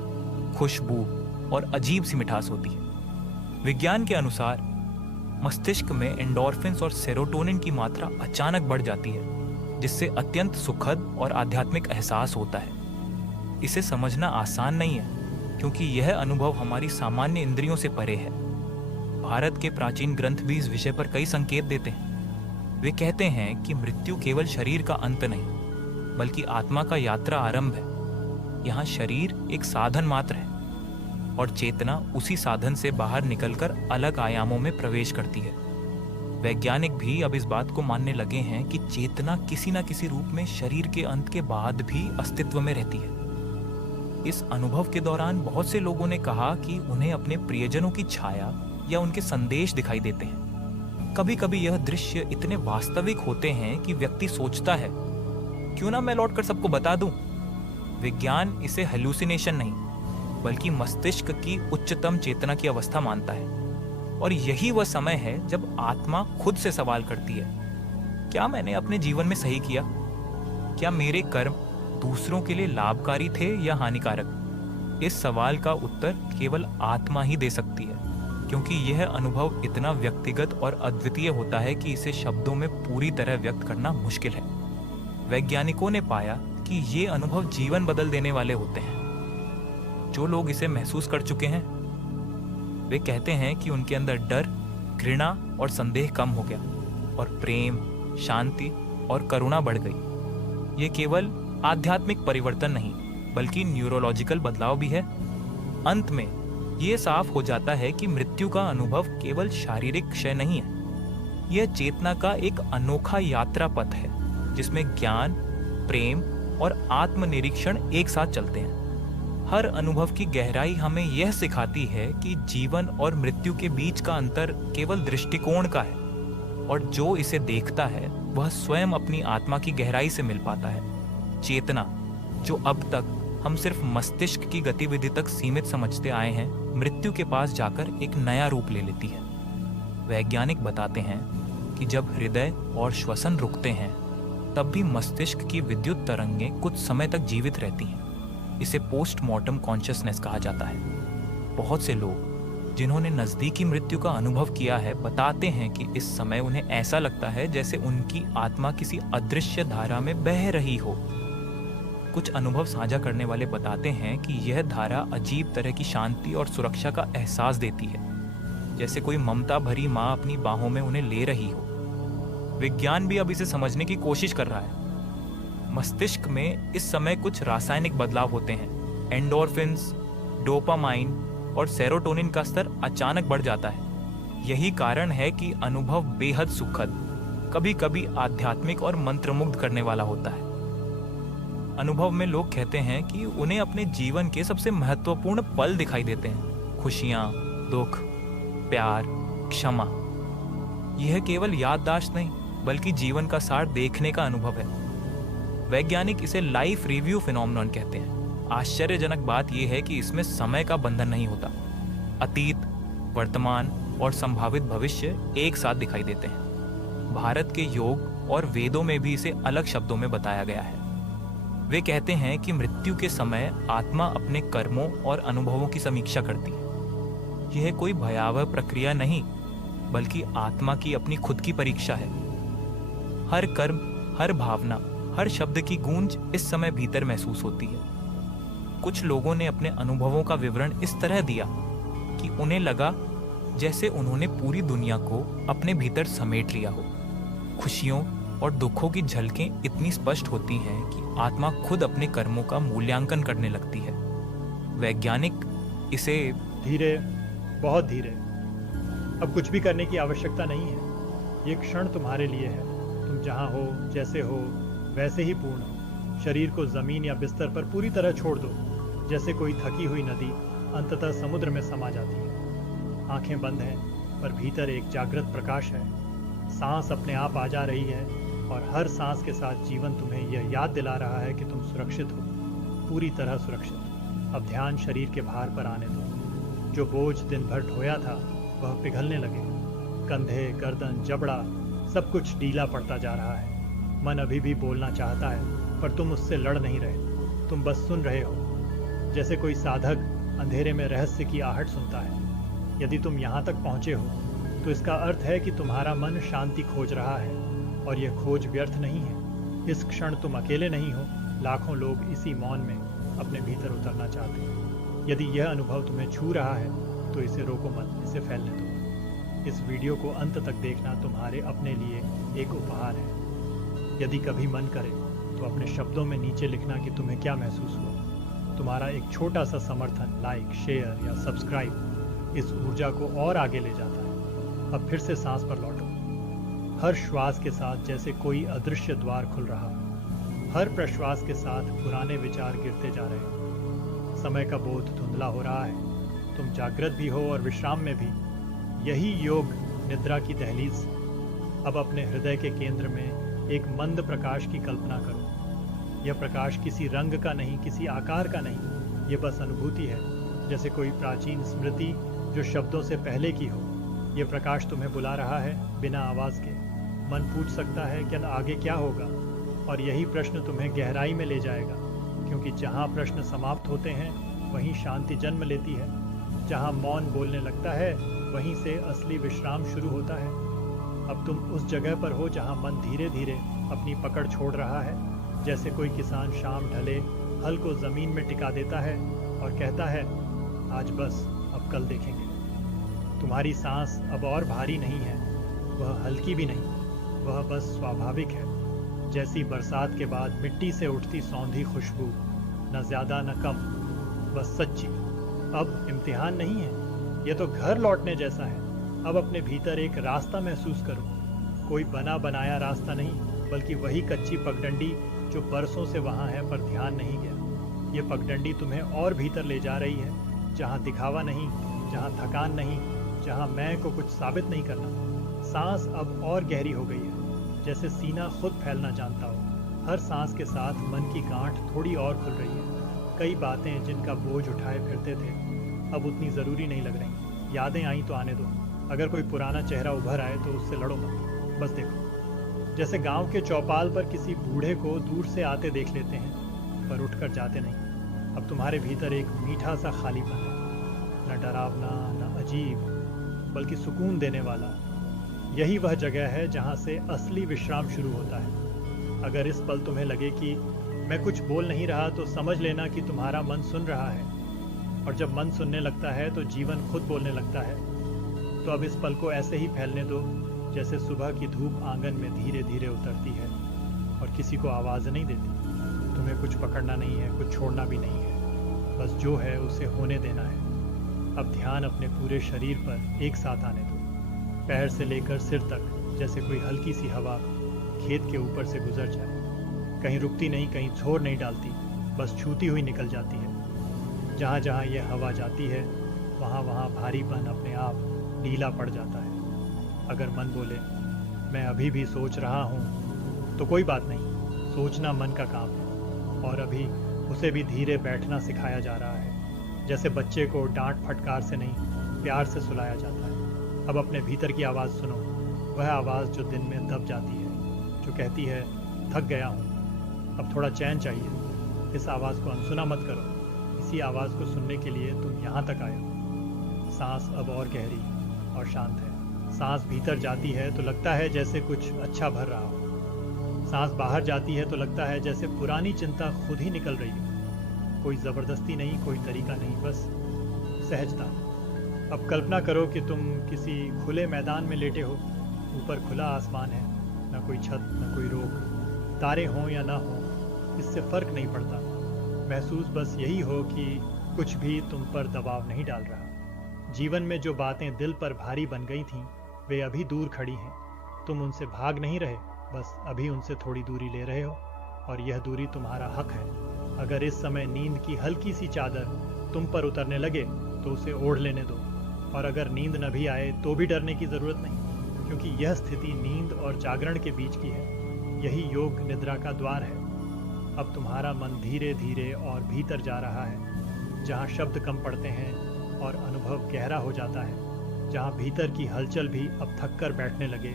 खुशबू और अजीब सी मिठास होती है। विज्ञान के अनुसार मस्तिष्क में एंडोर्फिन्स और सेरोटोनिन की मात्रा अचानक बढ़ जाती है, जिससे अत्यंत सुखद और आध्यात्मिक एहसास होता है। इसे समझना आसान नहीं है, क्योंकि यह अनुभव हमारी सामान्य इंद्रियों से परे है। भारत के प्राचीन ग्रंथ भी इस विषय पर कई संकेत देते हैं। वे कहते हैं कि मृत्यु केवल शरीर का अंत नहीं, बल्कि आत्मा का यात्रा आरंभ है। यहाँ शरीर एक साधन मात्र है और चेतना उसी साधन से बाहर निकलकर अलग आयामों में प्रवेश करती है। वैज्ञानिक भी अब इस बात को मानने लगे हैं कि चेतना किसी न किसी रूप में शरीर के अंत के बाद भी अस्तित्व में रहती है। इस अनुभव के दौरान बहुत से लोगों ने कहा कि उन्हें अपने प्रियजनों की छाया या उनके संदेश दिखाई देते हैं। कभी कभी यह दृश्य इतने वास्तविक होते हैं कि व्यक्ति सोचता है, क्यों ना मैं लौटकर सबको बता दूं। विज्ञान इसे हेलुसिनेशन नहीं, बल्कि मस्तिष्क की उच्चतम चेतना की अवस्था मानता है। और यही वह समय है जब आत्मा खुद से सवाल करती है, क्या मैंने अपने जीवन में सही किया? क्या मेरे कर्म दूसरों के लिए लाभकारी थे या हानिकारक? इस सवाल का उत्तर केवल आत्मा ही दे सकती है, क्योंकि यह अनुभव इतना व्यक्तिगत और अद्वितीय होता है कि इसे शब्दों में पूरी तरह व्यक्त करना मुश्किल है। वैज्ञानिकों ने पाया कि ये अनुभव जीवन बदल देने वाले होते हैं। जो लोग इसे महसूस कर चुके हैं, वे कहते हैं कि उनके अंदर डर, घृणा और संदेह कम हो गया और प्रेम, शांति और करुणा बढ़ गई। ये केवल आध्यात्मिक परिवर्तन नहीं, बल्कि न्यूरोलॉजिकल बदलाव भी है। अंत में ये साफ हो जाता है कि मृत्यु का अनुभव केवल शारीरिक क्षय नहीं है। यह चेतना का एक अनोखा यात्रा पथ है, जिसमें ज्ञान, प्रेम और आत्मनिरीक्षण एक साथ चलते हैं। हर अनुभव की गहराई हमें यह सिखाती है कि जीवन और मृत्यु के बीच का अंतर केवल दृष्टिकोण का है, और जो इसे देखता है वह स्वयं अपनी आत्मा की गहराई से मिल पाता है। चेतना, जो अब तक हम सिर्फ मस्तिष्क की गतिविधि तक सीमित समझते आए हैं, मृत्यु के पास जाकर एक नया रूप ले लेती है। वैज्ञानिक बताते हैं कि जब हृदय और श्वसन रुकते हैं, तब भी मस्तिष्क की विद्युत तरंगें कुछ समय तक जीवित रहती हैं। इसे पोस्टमार्टम कॉन्शियसनेस कहा जाता है। बहुत से लोग जिन्होंने नज़दीकी मृत्यु का अनुभव किया है बताते हैं कि इस समय उन्हें ऐसा लगता है जैसे उनकी आत्मा किसी अदृश्य धारा में बह रही हो। कुछ अनुभव साझा करने वाले बताते हैं कि यह धारा अजीब तरह की शांति और सुरक्षा का एहसास देती है, जैसे कोई ममता भरी माँ अपनी बाहों में उन्हें ले रही हो। विज्ञान भी अब इसे समझने की कोशिश कर रहा है। मस्तिष्क में इस समय कुछ रासायनिक बदलाव होते हैं। एंडोर्फिन्स, डोपामाइन और सेरोटोनिन का स्तर अचानक बढ़ जाता है। यही कारण है कि अनुभव बेहद सुखद, कभी कभी आध्यात्मिक और मंत्रमुग्ध करने वाला होता है। अनुभव में लोग कहते हैं कि उन्हें अपने जीवन के सबसे महत्वपूर्ण पल दिखाई देते हैं। खुशियाँ, दुख, प्यार, क्षमा। यह केवल याददाश्त नहीं, बल्कि जीवन का सार देखने का अनुभव है। वैज्ञानिक इसे लाइफ रिव्यू फिनोमेनन कहते हैं। आश्चर्यजनक बात यह है कि इसमें समय का बंधन नहीं होता। अतीत, वर्तमान और संभावित भविष्य एक साथ दिखाई देते हैं। भारत के योग और वेदों में भी इसे अलग शब्दों में बताया गया है। वे कहते हैं कि मृत्यु के समय आत्मा अपने कर्मों और अनुभवों की समीक्षा करती है। यह कोई भयावह प्रक्रिया नहीं, बल्कि आत्मा की अपनी खुद की परीक्षा है। हर कर्म, हर भावना, हर शब्द की गूंज इस समय भीतर महसूस होती है। कुछ लोगों ने अपने अनुभवों का विवरण इस तरह दिया कि उन्हें लगा जैसे उन्होंने पूरी दुनिया को अपने भीतर समेट लिया हो। खुशियों और दुखों की झलकें इतनी स्पष्ट होती हैं कि आत्मा खुद अपने कर्मों का मूल्यांकन करने लगती है। वैज्ञानिक इसे धीरे, बहुत धीरे, अब कुछ भी करने की आवश्यकता नहीं है। ये क्षण तुम्हारे लिए है। तुम जहाँ हो, जैसे हो, वैसे ही पूर्ण हो। शरीर को जमीन या बिस्तर पर पूरी तरह छोड़ दो, जैसे कोई थकी हुई नदी अंततः समुद्र में समा जाती है। आंखें बंद हैं, पर भीतर एक जागृत प्रकाश है। सांस अपने आप आ जा रही है और हर सांस के साथ जीवन तुम्हें यह याद दिला रहा है कि तुम सुरक्षित हो, पूरी तरह सुरक्षित। अब ध्यान शरीर के भार पर आने दो। जो बोझ दिन भर ढोया था वह पिघलने लगे। कंधे, गर्दन, जबड़ा, सब कुछ ढीला पड़ता जा रहा है। मन अभी भी बोलना चाहता है, पर तुम उससे लड़ नहीं रहे। तुम बस सुन रहे हो, जैसे कोई साधक अंधेरे में रहस्य की आहट सुनता है। यदि तुम यहाँ तक पहुँचे हो तो इसका अर्थ है कि तुम्हारा मन शांति खोज रहा है, और यह खोज व्यर्थ नहीं है। इस क्षण तुम अकेले नहीं हो। लाखों लोग इसी मौन में अपने भीतर उतरना चाहते हैं। यदि यह अनुभव तुम्हें छू रहा है तो इसे रोको मत, इसे फैलने दो। इस वीडियो को अंत तक देखना तुम्हारे अपने लिए एक उपहार है। यदि कभी मन करे तो अपने शब्दों में नीचे लिखना कि तुम्हें क्या महसूस हुआ। तुम्हारा एक छोटा सा समर्थन, लाइक, शेयर या सब्सक्राइब इस ऊर्जा को और आगे ले जाता है। अब फिर से सांस पर लौटो। हर श्वास के साथ जैसे कोई अदृश्य द्वार खुल रहा हो। हर प्रश्वास के साथ पुराने विचार गिरते जा रहे हैं। समय का बोध धुंधला हो रहा है। तुम जागृत भी हो और विश्राम में भी। यही योग निद्रा की दहलीज। अब अपने हृदय के केंद्र में एक मंद प्रकाश की कल्पना करो। यह प्रकाश किसी रंग का नहीं, किसी आकार का नहीं, यह बस अनुभूति है, जैसे कोई प्राचीन स्मृति जो शब्दों से पहले की हो। यह प्रकाश तुम्हें बुला रहा है बिना आवाज के। मन पूछ सकता है कि आगे क्या होगा, और यही प्रश्न तुम्हें गहराई में ले जाएगा, क्योंकि जहाँ प्रश्न समाप्त होते हैं वहीं शांति जन्म लेती है। जहाँ मौन बोलने लगता है वहीं से असली विश्राम शुरू होता है। अब तुम उस जगह पर हो जहाँ मन धीरे धीरे अपनी पकड़ छोड़ रहा है, जैसे कोई किसान शाम ढले हल को जमीन में टिका देता है और कहता है, आज बस, अब कल देखेंगे। तुम्हारी सांस अब और भारी नहीं है, वह हल्की भी नहीं, वह बस स्वाभाविक है, जैसी बरसात के बाद मिट्टी से उठती सौंधी खुशबू, न ज्यादा न कम, बस सच्ची। अब इम्तिहान नहीं है, यह तो घर लौटने जैसा है। अब अपने भीतर एक रास्ता महसूस करो। कोई बना बनाया रास्ता नहीं, बल्कि वही कच्ची पगडंडी जो बरसों से वहां है पर ध्यान नहीं गया। ये पगडंडी तुम्हें और भीतर ले जा रही है, जहां दिखावा नहीं, जहां थकान नहीं, जहां मैं को कुछ साबित नहीं करना। सांस अब और गहरी हो गई है, जैसे सीना खुद फैलना जानता हो। हर सांस के साथ मन की गांठ थोड़ी और खुल रही है। कई बातें जिनका बोझ उठाए फिरते थे अब उतनी ज़रूरी नहीं लग रही। यादें आई तो आने दो। अगर कोई पुराना चेहरा उभर आए तो उससे लड़ो मत, बस देखो। जैसे गांव के चौपाल पर किसी बूढ़े को दूर से आते देख लेते हैं, पर उठकर जाते नहीं। अब तुम्हारे भीतर एक मीठा सा खालीपन है, न डरावना, न अजीब, बल्कि सुकून देने वाला। यही वह जगह है जहाँ से असली विश्राम शुरू होता है। अगर इस पल तुम्हें लगे कि मैं कुछ बोल नहीं रहा, तो समझ लेना कि तुम्हारा मन सुन रहा है, और जब मन सुनने लगता है तो जीवन खुद बोलने लगता है। तो अब इस पल को ऐसे ही फैलने दो, जैसे सुबह की धूप आंगन में धीरे धीरे उतरती है और किसी को आवाज़ नहीं देती। तुम्हें कुछ पकड़ना नहीं है, कुछ छोड़ना भी नहीं है, बस जो है उसे होने देना है। अब ध्यान अपने पूरे शरीर पर एक साथ आने दो, पैर से लेकर सिर तक, जैसे कोई हल्की सी हवा खेत के ऊपर से गुजर जाए। कहीं रुकती नहीं, कहीं छोर नहीं डालती, बस छूती हुई निकल जाती है। जहाँ जहाँ यह हवा जाती है वहाँ वहाँ भारीपन अपने आप ढीला पड़ जाता है। अगर मन बोले मैं अभी भी सोच रहा हूँ, तो कोई बात नहीं, सोचना मन का काम है, और अभी उसे भी धीरे बैठना सिखाया जा रहा है। जैसे बच्चे को डांट फटकार से नहीं, प्यार से सुलाया जाता है। अब अपने भीतर की आवाज़ सुनो, वह आवाज़ जो दिन में दब जाती है, जो कहती है थक गया हूँ, अब थोड़ा चैन चाहिए। इस आवाज़ को अनसुना मत करो। इसी आवाज़ को सुनने के लिए तुम यहाँ तक आए हो। सांस अब और गहरी और शांत है। सांस भीतर जाती है तो लगता है जैसे कुछ अच्छा भर रहा हो। सांस बाहर जाती है तो लगता है जैसे पुरानी चिंता खुद ही निकल रही हो। कोई ज़बरदस्ती नहीं, कोई तरीका नहीं, बस सहजता। अब कल्पना करो कि तुम किसी खुले मैदान में लेटे हो। ऊपर खुला आसमान है, ना कोई छत, ना कोई रोक। तारे हों या ना हों, इससे फ़र्क नहीं पड़ता। महसूस बस यही हो कि कुछ भी तुम पर दबाव नहीं डाल रहा। जीवन में जो बातें दिल पर भारी बन गई थीं, वे अभी दूर खड़ी हैं। तुम उनसे भाग नहीं रहे, बस अभी उनसे थोड़ी दूरी ले रहे हो, और यह दूरी तुम्हारा हक है। अगर इस समय नींद की हल्की सी चादर तुम पर उतरने लगे तो उसे ओढ़ लेने दो, और अगर नींद न भी आए तो भी डरने की ज़रूरत नहीं, क्योंकि यह स्थिति नींद और जागरण के बीच की है। यही योग निद्रा का द्वार है। अब तुम्हारा मन धीरे धीरे और भीतर जा रहा है, जहाँ शब्द कम पड़ते हैं और अनुभव गहरा हो जाता है। जहाँ भीतर की हलचल भी अब थक कर बैठने लगे,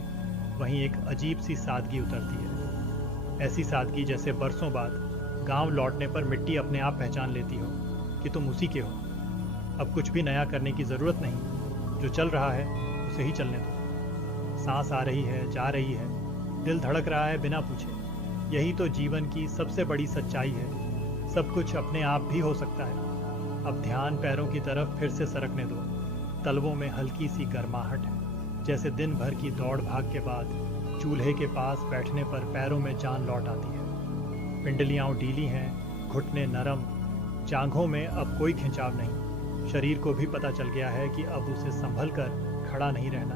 वहीं एक अजीब सी सादगी उतरती है। ऐसी सादगी जैसे बरसों बाद गांव लौटने पर मिट्टी अपने आप पहचान लेती हो कि तुम उसी के हो। अब कुछ भी नया करने की ज़रूरत नहीं, जो चल रहा है उसे ही चलने दो। सांस आ रही है, जा रही है, दिल धड़क रहा है बिना पूछे। यही तो जीवन की सबसे बड़ी सच्चाई है। सब कुछ अपने आप भी हो सकता है। अब ध्यान पैरों की तरफ फिर से सरकने दो। तलवों में हल्की सी गर्माहट है, जैसे दिन भर की दौड़ भाग के बाद चूल्हे के पास बैठने पर पैरों में जान लौट आती है। पिंडलियाँ ढीली हैं, घुटने नरम, जांघों में अब कोई खिंचाव नहीं। शरीर को भी पता चल गया है कि अब उसे संभल कर खड़ा नहीं रहना,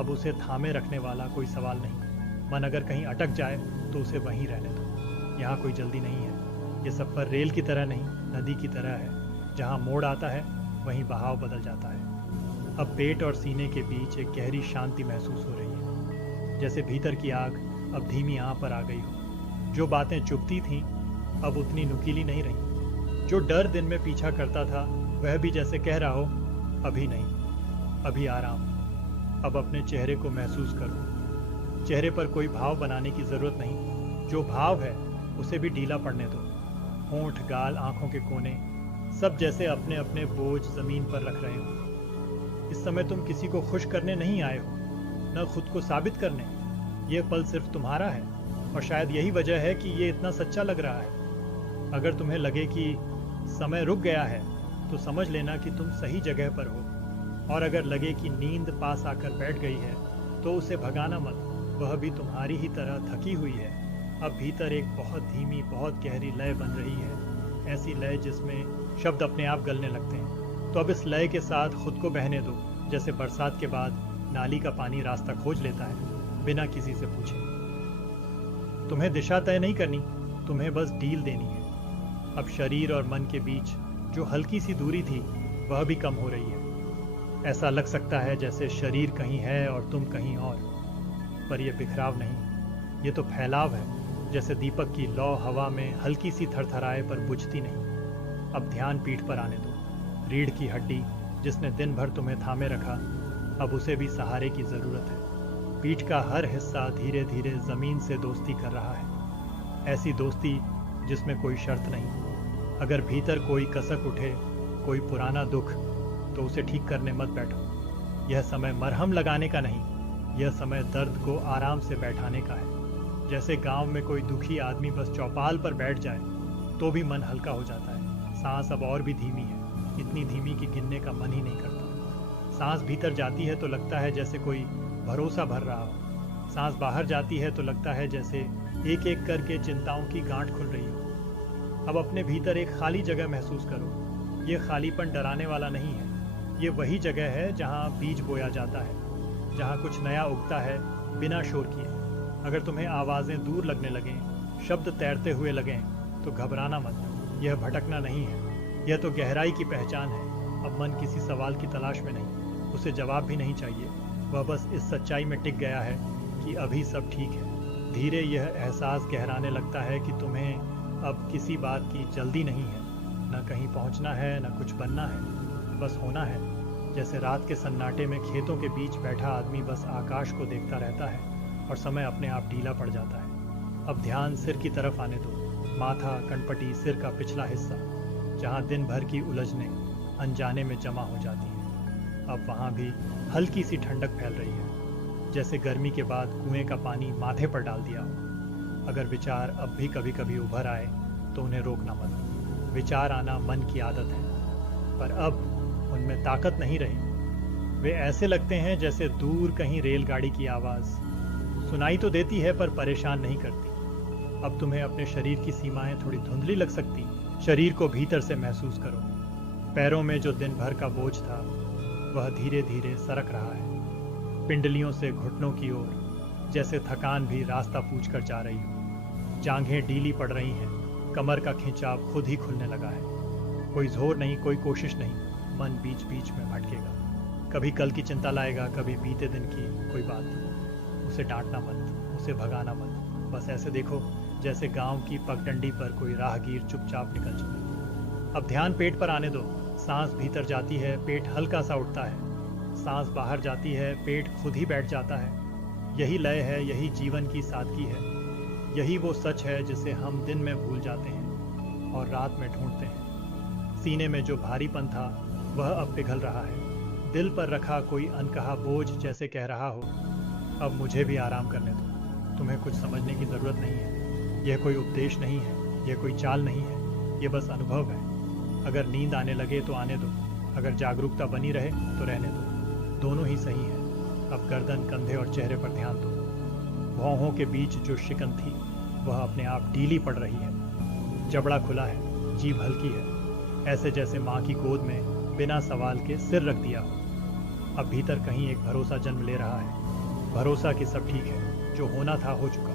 अब उसे थामे रखने वाला कोई सवाल नहीं। मन अगर कहीं अटक जाए तो उसे वहीं रहने दो। यहाँ कोई जल्दी नहीं है। ये सफ़र रेल की तरह नहीं, नदी की तरह है। जहाँ मोड़ आता है वहीं बहाव बदल जाता है। अब पेट और सीने के बीच एक गहरी शांति महसूस हो रही है, जैसे भीतर की आग अब धीमी आह पर आ गई हो। जो बातें चुभती थीं अब उतनी नुकीली नहीं रहीं। जो डर दिन में पीछा करता था वह भी जैसे कह रहा हो, अभी नहीं, अभी आराम। अब अपने चेहरे को महसूस करो। चेहरे पर कोई भाव बनाने की ज़रूरत नहीं। जो भाव है उसे भी ढीला पड़ने दो। होंठ, गाल, आंखों के कोने सब जैसे अपने अपने बोझ ज़मीन पर रख रहे हो। इस समय तुम किसी को खुश करने नहीं आए हो, न खुद को साबित करने। ये पल सिर्फ तुम्हारा है, और शायद यही वजह है कि ये इतना सच्चा लग रहा है। अगर तुम्हें लगे कि समय रुक गया है तो समझ लेना कि तुम सही जगह पर हो, और अगर लगे कि नींद पास आकर बैठ गई है तो उसे भगाना मत। वह भी तुम्हारी ही तरह थकी हुई है। अब भीतर एक बहुत धीमी, बहुत गहरी लय बन रही है, ऐसी लय जिसमें शब्द अपने आप गलने लगते हैं। तो अब इस लय के साथ खुद को बहने दो, जैसे बरसात के बाद नाली का पानी रास्ता खोज लेता है बिना किसी से पूछे। तुम्हें दिशा तय नहीं करनी, तुम्हें बस डील देनी है। अब शरीर और मन के बीच जो हल्की सी दूरी थी वह भी कम हो रही है। ऐसा लग सकता है जैसे शरीर कहीं है और तुम कहीं और, पर यह बिखराव नहीं, ये तो फैलाव है। जैसे दीपक की लौ हवा में हल्की सी थरथराए पर बुझती नहीं। अब ध्यान पीठ पर आने दो। रीढ़ की हड्डी जिसने दिन भर तुम्हें थामे रखा, अब उसे भी सहारे की ज़रूरत है। पीठ का हर हिस्सा धीरे धीरे ज़मीन से दोस्ती कर रहा है, ऐसी दोस्ती जिसमें कोई शर्त नहीं। अगर भीतर कोई कसक उठे, कोई पुराना दुख, तो उसे ठीक करने मत बैठो। यह समय मरहम लगाने का नहीं, यह समय दर्द को आराम से बैठाने का है। जैसे गांव में कोई दुखी आदमी बस चौपाल पर बैठ जाए तो भी मन हल्का हो जाता है। सांस अब और भी धीमी है, इतनी धीमी कि गिनने का मन ही नहीं करता। सांस भीतर जाती है तो लगता है जैसे कोई भरोसा भर रहा हो। सांस बाहर जाती है तो लगता है जैसे एक एक करके चिंताओं की गांठ खुल रही हो। अब अपने भीतर एक खाली जगह महसूस करो। ये खालीपन डराने वाला नहीं है, ये वही जगह है जहाँ बीज बोया जाता है, जहाँ कुछ नया उगता है बिना शोर किए। अगर तुम्हें आवाज़ें दूर लगने लगें, शब्द तैरते हुए लगें, तो घबराना मत। यह भटकना नहीं है, यह तो गहराई की पहचान है। अब मन किसी सवाल की तलाश में नहीं, उसे जवाब भी नहीं चाहिए। वह बस इस सच्चाई में टिक गया है कि अभी सब ठीक है। धीरे यह एहसास गहराने लगता है कि तुम्हें अब किसी बात की जल्दी नहीं है, न कहीं पहुंचना है, न कुछ बनना है, बस होना है। जैसे रात के सन्नाटे में खेतों के बीच बैठा आदमी बस आकाश को देखता रहता है और समय अपने आप ढीला पड़ जाता है। अब ध्यान सिर की तरफ आने दो। माथा, कनपटी, सिर का पिछला हिस्सा, जहां दिन भर की उलझने अनजाने में जमा हो जाती हैं, अब वहां भी हल्की सी ठंडक फैल रही है, जैसे गर्मी के बाद कुएं का पानी माथे पर डाल दिया हो। अगर विचार अब भी कभी कभी उभर आए तो उन्हें रोकना मत। विचार आना मन की आदत है, पर अब उनमें ताकत नहीं रही। वे ऐसे लगते हैं जैसे दूर कहीं रेलगाड़ी की आवाज सुनाई तो देती है पर परेशान नहीं करती। अब तुम्हें अपने शरीर की सीमाएं थोड़ी धुंधली लग सकती। शरीर को भीतर से महसूस करो। पैरों में जो दिन भर का बोझ था वह धीरे धीरे सरक रहा है, पिंडलियों से घुटनों की ओर, जैसे थकान भी रास्ता पूछ कर जा रही हो। जांघें ढीली पड़ रही हैं, कमर का खिंचाव खुद ही खुलने लगा है। कोई जोर नहीं, कोई कोशिश नहीं, मन बीच बीच में भटकेगा। कभी कल की चिंता लाएगा, कभी बीते दिन की कोई बात। उसे डांटना मत, उसे भगाना मत, बस ऐसे देखो जैसे गांव की पगडंडी पर कोई राहगीर चुपचाप निकल चुका। अब ध्यान पेट पर आने दो। सांस भीतर जाती है, पेट हल्का सा उठता है। सांस बाहर जाती है, पेट खुद ही बैठ जाता है। यही लय है, यही जीवन की सादगी है। यही वो सच है जिसे हम दिन में भूल जाते हैं और रात में ढूंढते हैं। सीने में जो भारीपन था वह अब पिघल रहा है। दिल पर रखा कोई अनकहा बोझ जैसे कह रहा हो, अब मुझे भी आराम करने दो। तुम्हें कुछ समझने की जरूरत नहीं है। यह कोई उपदेश नहीं है, यह कोई चाल नहीं है, यह बस अनुभव है। अगर नींद आने लगे तो आने दो, अगर जागरूकता बनी रहे तो रहने दो। दोनों ही सही है। अब गर्दन, कंधे और चेहरे पर ध्यान दो। भौहों के बीच जो शिकन थी वह अपने आप ढीली पड़ रही है। जबड़ा खुला है, जीभ हल्की है, ऐसे जैसे माँ की गोद में बिना सवाल के सिर रख दिया हो। अब भीतर कहीं एक भरोसा जन्म ले रहा है, भरोसा कि सब ठीक है, जो होना था हो चुका,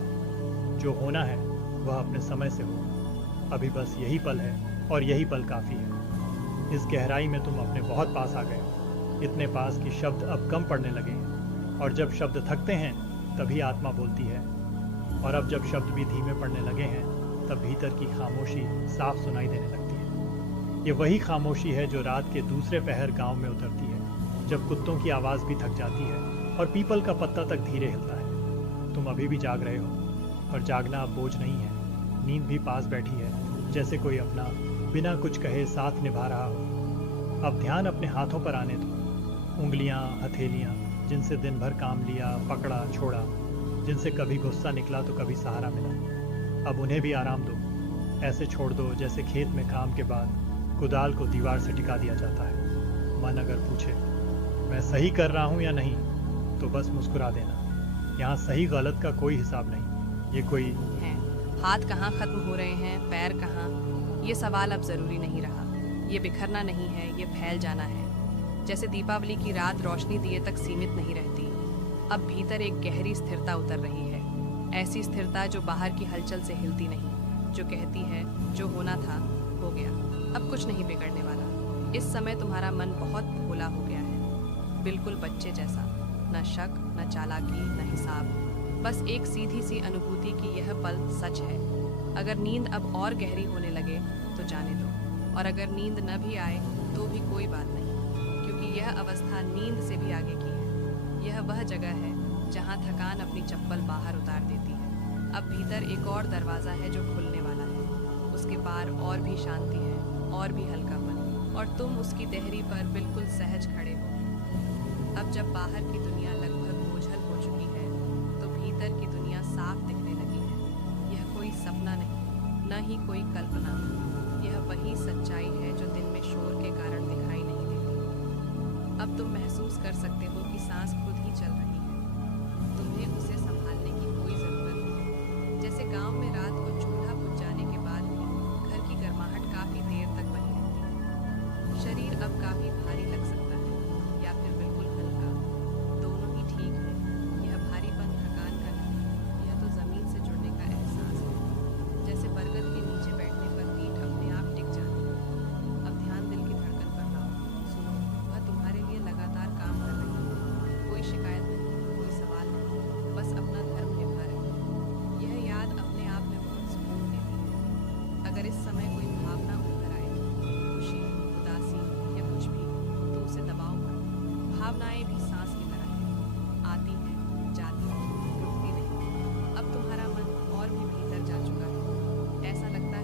जो होना है वह अपने समय से हो। अभी बस यही पल है और यही पल काफी है। इस गहराई में तुम अपने बहुत पास आ गए हो, इतने पास कि शब्द अब कम पड़ने लगे हैं, और जब शब्द थकते हैं तभी आत्मा बोलती है, और अब जब शब्द भी धीमे पड़ने लगे हैं तब भीतर की खामोशी साफ सुनाई देने लगती है। ये वही खामोशी है जो रात के दूसरे पहर गांव में उतरती है, जब कुत्तों की आवाज भी थक जाती है और पीपल का पत्ता तक धीरे हिलता है। तुम अभी भी जाग रहे हो, और जागना अब बोझ नहीं है। नींद भी पास बैठी है, जैसे कोई अपना बिना कुछ कहे साथ निभा रहा हो। अब ध्यान अपने हाथों पर आने दो। उंगलियां, हथेलियां, जिनसे दिन भर काम लिया, पकड़ा, छोड़ा, जिनसे कभी गुस्सा निकला तो कभी सहारा मिला, अब उन्हें भी आराम दो। ऐसे छोड़ दो जैसे खेत में काम के बाद कुदाल को दीवार से टिका दिया जाता है। मन अगर पूछे मैं सही कर रहा हूं या नहीं, तो बस मुस्कुरा देना। यहाँ सही गलत का कोई हिसाब नहीं। ये कोई हैं। हाथ कहाँ खत्म हो रहे हैं, पैर कहाँ, ये सवाल अब जरूरी नहीं रहा। ये बिखरना नहीं है, ये फैल जाना है। जैसे दीपावली की रात रोशनी दिए तक सीमित नहीं रहती, अब भीतर एक गहरी स्थिरता उतर रही है। ऐसी स्थिरता जो बाहर की हलचल से हिलती नहीं, जो कहती है जो होना था हो गया, अब कुछ नहीं बिगड़ने वाला। इस समय तुम्हारा मन बहुत भोला हो गया है, बिल्कुल बच्चे जैसा। न शक, न चालाकी, न हिसाब, बस एक सीधी सी अनुभूति कि यह पल सच है। अगर नींद अब और गहरी होने लगे तो जाने दो, और अगर नींद न भी आए तो भी कोई बात नहीं, क्योंकि यह अवस्था नींद से भी आगे की है। यह वह जगह है जहाँ थकान अपनी चप्पल बाहर उतार देती है। अब भीतर एक और दरवाज़ा है जो खुलने वाला है। उसके पार और भी शांति है, और भी हल्कापन, और तुम उसकी देहरी पर बिल्कुल सहज खड़े हो। अब जब बाहर की दुनिया लगभग ओझल हो चुकी है तो भीतर की दुनिया साफ दिखने लगी है। यह कोई सपना नहीं, न ही कोई कल्पना। यह वही सच्चाई है जो दिन में शोर के कारण दिखाई नहीं देती। अब तुम महसूस कर सकते हो कि सांस खुद ही चल रही है। तुम्हें उसे संभालने की कोई ज़रूरत नहीं। जैसे गांव में रात को चूल्हा बुझ जाने के बाद भी घर की गर्माहट काफ़ी देर तक बनी रहती है। शरीर अब काफ़ी भारी लग सकता है, या फिर बिल्कुल हल्का, दोनों ही ठीक है। यह भारीपन थकान का नहीं, यह तो ज़मीन से जुड़ने का एहसास है। जैसे बरगद के नीचे बैठने पर पीठ अपने आप टिक जाती है। अब ध्यान दिल की धड़कन पर लाओ। सुनो, वह तुम्हारे लिए लगातार काम कर रही है। कोई शिकायत नहीं, कोई सवाल नहीं, बस अपना धर्म निभा रही है। यह याद अपने आप में बहुत सुकून देती है। अगर इस समय कोई भावना उभर आए, खुशी, उदासी या कुछ भी, तो उसे दबाओ मत। भावनाएं भी सांस की तरह हैं, आती हैं, जाती हैं, रुकती नहीं। अब तुम्हारा मन और भी भीतर जा चुका है। ऐसा लगता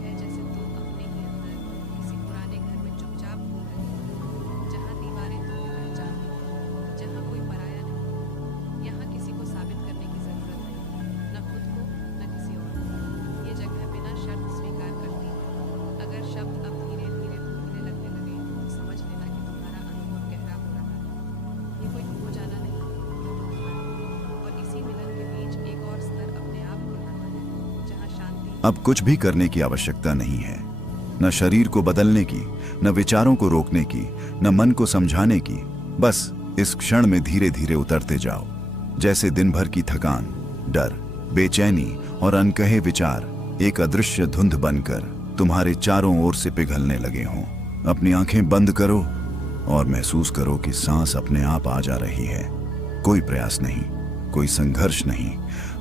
अब कुछ भी करने की आवश्यकता नहीं है, न शरीर को बदलने की, न विचारों को रोकने की, न मन को समझाने की। बस इस क्षण में धीरे धीरे उतरते जाओ, जैसे दिन भर की थकान, डर, बेचैनी और अनकहे विचार एक अदृश्य धुंध बनकर तुम्हारे चारों ओर से पिघलने लगे हों। अपनी आंखें बंद करो और महसूस करो कि सांस अपने आप आ जा रही है। कोई प्रयास नहीं, कोई संघर्ष नहीं।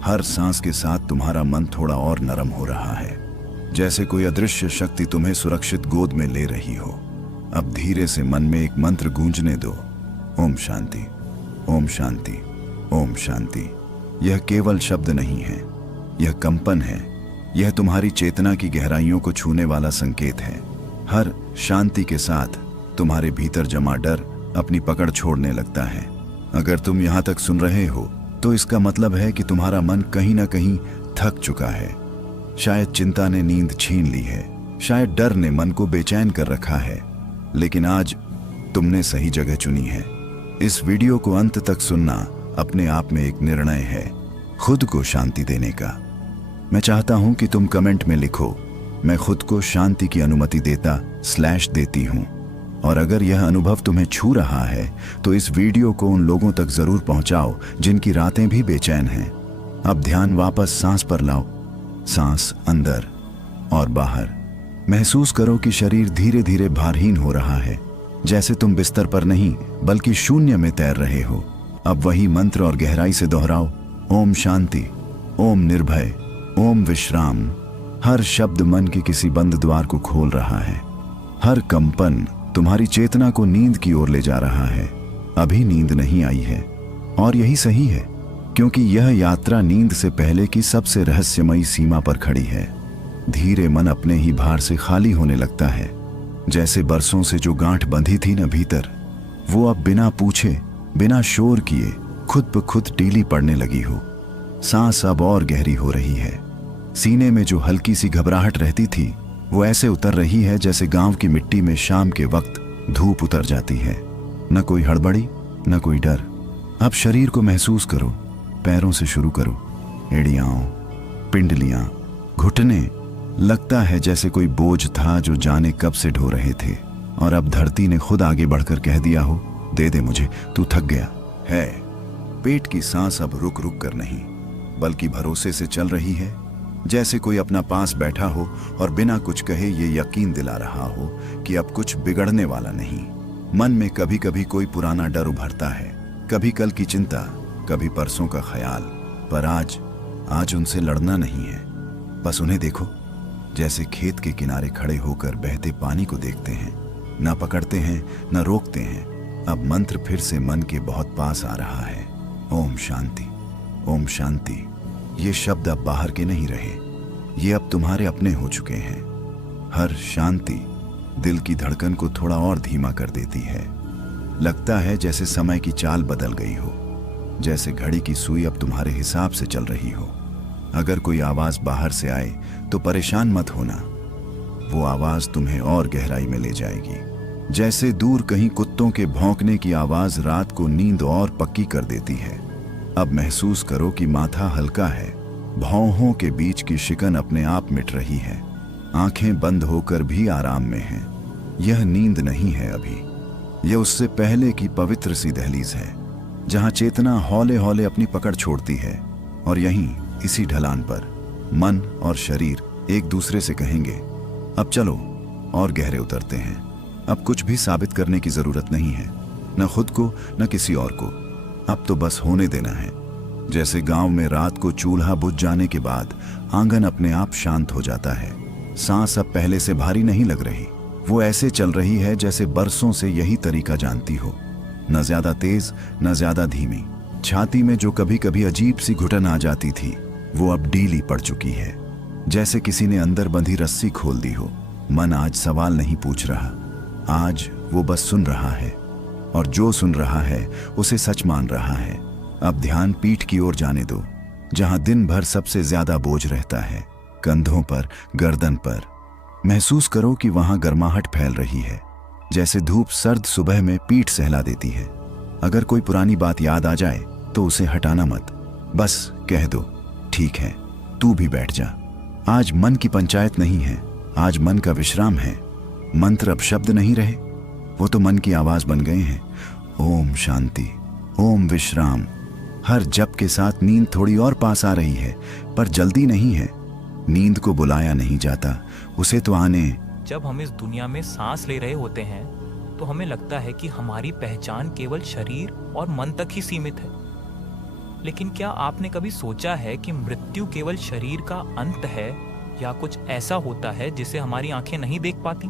हर सांस के साथ तुम्हारा मन थोड़ा और नरम हो रहा है, जैसे कोई अदृश्य शक्ति तुम्हें सुरक्षित गोद में ले रही हो। अब धीरे से मन में एक मंत्र गूंजने दो, ओम शांति, ओम शांति, ओम शांति। यह केवल शब्द नहीं है, यह कंपन है। यह तुम्हारी चेतना की गहराइयों को छूने वाला संकेत है। हर शांति के साथ तुम्हारे भीतर जमा डर अपनी पकड़ छोड़ने लगता है। अगर तुम यहाँ तक सुन रहे हो तो इसका मतलब है कि तुम्हारा मन कहीं ना कहीं थक चुका है। शायद चिंता ने नींद छीन ली है, शायद डर ने मन को बेचैन कर रखा है, लेकिन आज तुमने सही जगह चुनी है। इस वीडियो को अंत तक सुनना अपने आप में एक निर्णय है, खुद को शांति देने का। मैं चाहता हूं कि तुम कमेंट में लिखो, मैं खुद को शांति की अनुमति देता/देती हूं। और अगर यह अनुभव तुम्हें छू रहा है तो इस वीडियो को उन लोगों तक जरूर पहुंचाओ जिनकी रातें भी बेचैन हैं। अब ध्यान वापस सांस पर लाओ, सांस अंदर और बाहर। महसूस करो कि शरीर धीरे धीरे भारहीन हो रहा है, जैसे तुम बिस्तर पर नहीं बल्कि शून्य में तैर रहे हो। अब वही मंत्र और गहराई से दोहराओ, ओम शांति, ओम निर्भय, ओम विश्राम। हर शब्द मन के किसी बंद द्वार को खोल रहा है। हर कंपन तुम्हारी चेतना को नींद की ओर ले जा रहा है। अभी नींद नहीं आई है और यही सही है, क्योंकि यह यात्रा नींद से पहले की सबसे रहस्यमयी सीमा पर खड़ी है। धीरे मन अपने ही भार से खाली होने लगता है, जैसे बरसों से जो गांठ बंधी थी न भीतर, वो अब बिना पूछे, बिना शोर किए खुद ब खुद ढीली पड़ने लगी हो। सांस अब और गहरी हो रही है। सीने में जो हल्की सी घबराहट रहती थी वो ऐसे उतर रही है जैसे गांव की मिट्टी में शाम के वक्त धूप उतर जाती है। न कोई हड़बड़ी, न कोई डर। अब शरीर को महसूस करो, पैरों से शुरू करो, एड़ियां, पिंडलियां, घुटने। लगता है जैसे कोई बोझ था जो जाने कब से ढो रहे थे, और अब धरती ने खुद आगे बढ़कर कह दिया हो, दे दे मुझे, तू थक गया है। पेट की सांस अब रुक रुक कर नहीं बल्कि भरोसे से चल रही है, जैसे कोई अपना पास बैठा हो और बिना कुछ कहे ये यकीन दिला रहा हो कि अब कुछ बिगड़ने वाला नहीं। मन में कभी कभी कोई पुराना डर उभरता है, कभी कल की चिंता, कभी परसों का ख्याल, पर आज उनसे लड़ना नहीं है। बस उन्हें देखो, जैसे खेत के किनारे खड़े होकर बहते पानी को देखते हैं, न पकड़ते हैं न रोकते हैं। अब मंत्र फिर से मन के बहुत पास आ रहा है, ओम शांति, ओम शांति। ये शब्द अब बाहर के नहीं रहे, ये अब तुम्हारे अपने हो चुके हैं। हर शांति दिल की धड़कन को थोड़ा और धीमा कर देती है। लगता है जैसे समय की चाल बदल गई हो, जैसे घड़ी की सुई अब तुम्हारे हिसाब से चल रही हो। अगर कोई आवाज बाहर से आए तो परेशान मत होना, वो आवाज तुम्हें और गहराई में ले जाएगी। जैसे दूर कहीं कुत्तों के भौंकने की आवाज रात को नींद और पक्की कर देती है। अब महसूस करो कि माथा हल्का है, भौहों के बीच की शिकन अपने आप मिट रही है, आंखें बंद होकर भी आराम में हैं। यह नींद नहीं है अभी, यह उससे पहले की पवित्र सी दहलीज है, जहां चेतना हौले हौले अपनी पकड़ छोड़ती है। और यहीं इसी ढलान पर मन और शरीर एक दूसरे से कहेंगे, अब चलो और गहरे उतरते हैं। अब कुछ भी साबित करने की जरूरत नहीं है, न खुद को न किसी और को। अब तो बस होने देना है। जैसे गांव में रात को चूल्हा बुझ जाने के बाद आंगन अपने आप शांत हो जाता है। सांस अब पहले से भारी नहीं लग रही, वो ऐसे चल रही है जैसे बरसों से यही तरीका जानती हो, न ज्यादा तेज न ज्यादा धीमी। छाती में जो कभी कभी अजीब सी घुटन आ जाती थी वो अब ढीली पड़ चुकी है, जैसे किसी ने अंदर बंधी रस्सी खोल दी हो। मन आज सवाल नहीं पूछ रहा, आज वो बस सुन रहा है, और जो सुन रहा है उसे सच मान रहा है। अब ध्यान पीठ की ओर जाने दो, जहां दिन भर सबसे ज्यादा बोझ रहता है, कंधों पर, गर्दन पर। महसूस करो कि वहां गर्माहट फैल रही है, जैसे धूप सर्द सुबह में पीठ सहला देती है। अगर कोई पुरानी बात याद आ जाए तो उसे हटाना मत, बस कह दो, ठीक है, तू भी बैठ जा। आज मन की पंचायत नहीं है, आज मन का विश्राम है। मंत्र अब शब्द नहीं रहे, वो तो मन की आवाज बन गए हैं। ओम शांति, ओम विश्राम। हर जप के साथ नींद थोड़ी और पास आ रही है, पर जल्दी नहीं है। नींद को बुलाया नहीं जाता, उसे तो आने। जब हम इस दुनिया में सांस ले रहे होते हैं तो हमें लगता है कि हमारी पहचान केवल शरीर और मन तक ही सीमित है। लेकिन क्या आपने कभी सोचा है कि मृत्यु केवल शरीर का अंत है या कुछ ऐसा होता है जिसे हमारी आंखें नहीं देख पाती?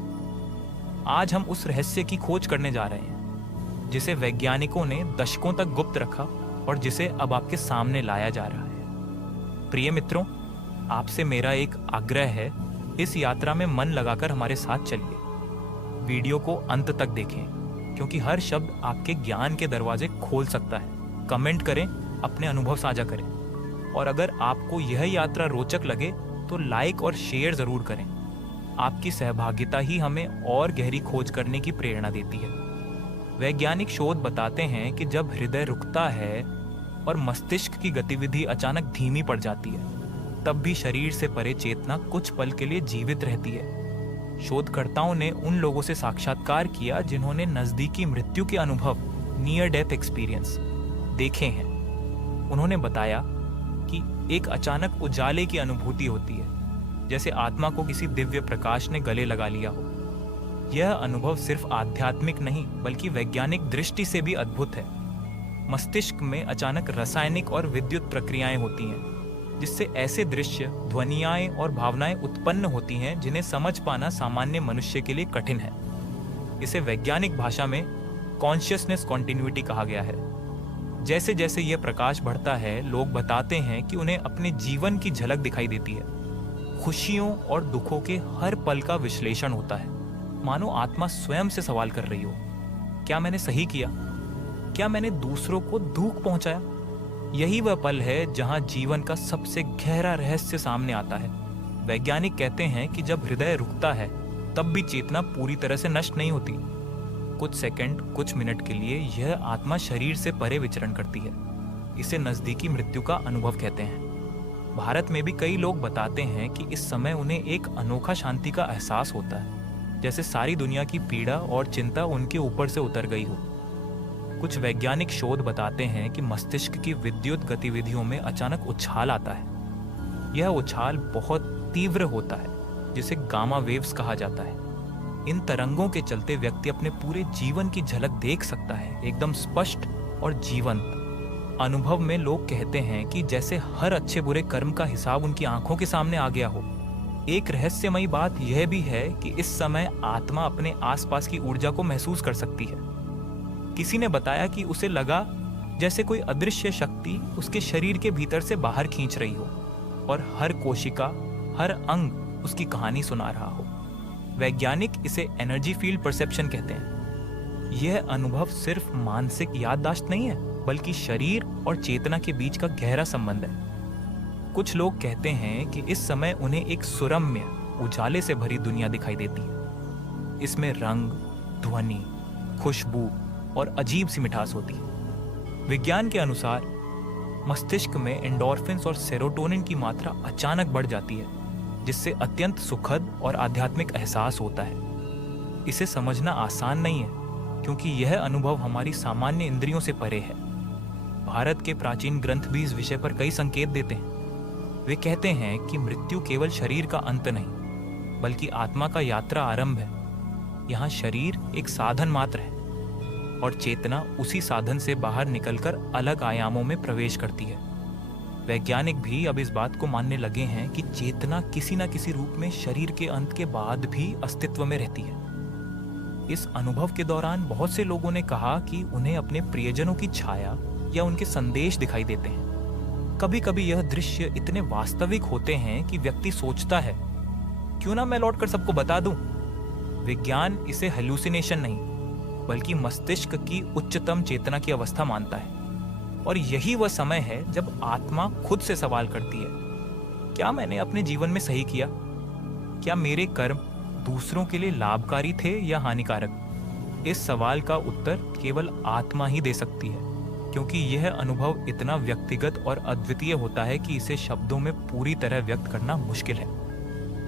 आज हम उस रहस्य की खोज करने जा रहे हैं जिसे वैज्ञानिकों ने दशकों तक गुप्त रखा और जिसे अब आपके सामने लाया जा रहा है। प्रिय मित्रों, आपसे मेरा एक आग्रह है, इस यात्रा में मन लगाकर हमारे साथ चलिए। वीडियो को अंत तक देखें क्योंकि हर शब्द आपके ज्ञान के दरवाजे खोल सकता है। कमेंट करें, अपने अनुभव साझा करें और अगर आपको यह यात्रा रोचक लगे तो लाइक और शेयर जरूर करें। आपकी सहभागिता ही हमें और गहरी खोज करने की प्रेरणा देती है। वैज्ञानिक शोध बताते हैं कि जब हृदय रुकता है और मस्तिष्क की गतिविधि अचानक धीमी पड़ जाती है, तब भी शरीर से परे चेतना कुछ पल के लिए जीवित रहती है। शोधकर्ताओं ने उन लोगों से साक्षात्कार किया जिन्होंने नजदीकी मृत्यु के अनुभव, नियर डेथ एक्सपीरियंस देखे हैं। उन्होंने बताया कि एक अचानक उजाले की अनुभूति होती है, जैसे आत्मा को किसी दिव्य प्रकाश ने गले लगा लिया हो। यह अनुभव सिर्फ आध्यात्मिक नहीं बल्कि वैज्ञानिक दृष्टि से भी अद्भुत है। मस्तिष्क में अचानक रासायनिक और विद्युत प्रक्रियाएं होती हैं जिससे ऐसे दृश्य, ध्वनियाएं और भावनाएं उत्पन्न होती हैं जिन्हें समझ पाना सामान्य मनुष्य के लिए कठिन है। इसे वैज्ञानिक भाषा में कॉन्शियसनेस कॉन्टिन्यूटी कहा गया है। जैसे जैसे यह प्रकाश बढ़ता है, लोग बताते हैं कि उन्हें अपने जीवन की झलक दिखाई देती है। खुशियों और दुखों के हर पल का विश्लेषण होता है, मानो आत्मा स्वयं से सवाल कर रही हो, क्या मैंने सही किया? क्या मैंने दूसरों को दुख पहुंचाया? यही वह पल है जहां जीवन का सबसे गहरा रहस्य सामने आता है। वैज्ञानिक कहते हैं कि जब हृदय रुकता है तब भी चेतना पूरी तरह से नष्ट नहीं होती। कुछ सेकंड, कुछ मिनट के लिए यह आत्मा शरीर से परे विचरण करती है। इसे नजदीकी मृत्यु का अनुभव कहते हैं। भारत में भी कई लोग बताते हैं कि इस समय उन्हें एक अनोखा शांति का एहसास होता है, जैसे सारी दुनिया की पीड़ा और चिंता उनके ऊपर से उतर गई हो। कुछ वैज्ञानिक शोध बताते हैं कि मस्तिष्क की विद्युत गतिविधियों में अचानक उछाल आता है। यह उछाल बहुत तीव्र होता है, जिसे गामा वेव्स कहा जाता है। इन तरंगों के चलते व्यक्ति अपने पूरे जीवन की झलक देख सकता है, एकदम स्पष्ट और जीवंत। अनुभव में लोग कहते हैं कि जैसे हर अच्छे बुरे कर्म का हिसाब उनकी आंखों के सामने आ गया हो। एक रहस्यमयी बात यह भी है कि इस समय आत्मा अपने आसपास की ऊर्जा को महसूस कर सकती है। किसी ने बताया कि उसे लगा जैसे कोई अदृश्य शक्ति उसके शरीर के भीतर से बाहर खींच रही हो और हर कोशिका, हर अंग उसकी कहानी सुना रहा हो। वैज्ञानिक इसे एनर्जी फील्ड परसेप्शन कहते हैं। यह अनुभव सिर्फ मानसिक याददाश्त नहीं है, बल्कि शरीर और चेतना के बीच का गहरा संबंध है। कुछ लोग कहते हैं कि इस समय उन्हें एक सुरम्य, उजाले से भरी दुनिया दिखाई देती है। इसमें रंग, ध्वनि, खुशबू और अजीब सी मिठास होती है। विज्ञान के अनुसार मस्तिष्क में एंडोर्फिन्स और सेरोटोनिन की मात्रा अचानक बढ़ जाती है, जिससे अत्यंत सुखद और आध्यात्मिक एहसास होता है। इसे समझना आसान नहीं है क्योंकि यह अनुभव हमारी सामान्य इंद्रियों से परे है। भारत के प्राचीन ग्रंथ भी इस विषय पर कई संकेत देते हैं। वे कहते हैं कि मृत्यु केवल शरीर का अंत नहीं, बल्कि आत्मा का यात्रा आरंभ है। यहाँ शरीर एक साधन मात्र है और चेतना उसी साधन से बाहर निकलकर अलग आयामों में प्रवेश करती है। वैज्ञानिक भी अब इस बात को मानने लगे हैं कि चेतना किसी न किसी रूप में शरीर के अंत के बाद भी अस्तित्व में रहती है। इस अनुभव के दौरान बहुत से लोगों ने कहा कि उन्हें अपने प्रियजनों की छाया या उनके संदेश दिखाई देते हैं। कभी कभी यह दृश्य इतने वास्तविक होते हैं कि व्यक्ति सोचता है, क्यों ना मैं लौटकर सबको बता दूं। विज्ञान इसे हेलुसिनेशन नहीं, बल्कि मस्तिष्क की उच्चतम चेतना की अवस्था मानता है। और यही वह समय है जब आत्मा खुद से सवाल करती है, क्या मैंने अपने जीवन में सही किया? क्या मेरे कर्म दूसरों के लिए लाभकारी थे या हानिकारक? इस सवाल का उत्तर केवल आत्मा ही दे सकती है, क्योंकि यह अनुभव इतना व्यक्तिगत और अद्वितीय होता है कि इसे शब्दों में पूरी तरह व्यक्त करना मुश्किल है।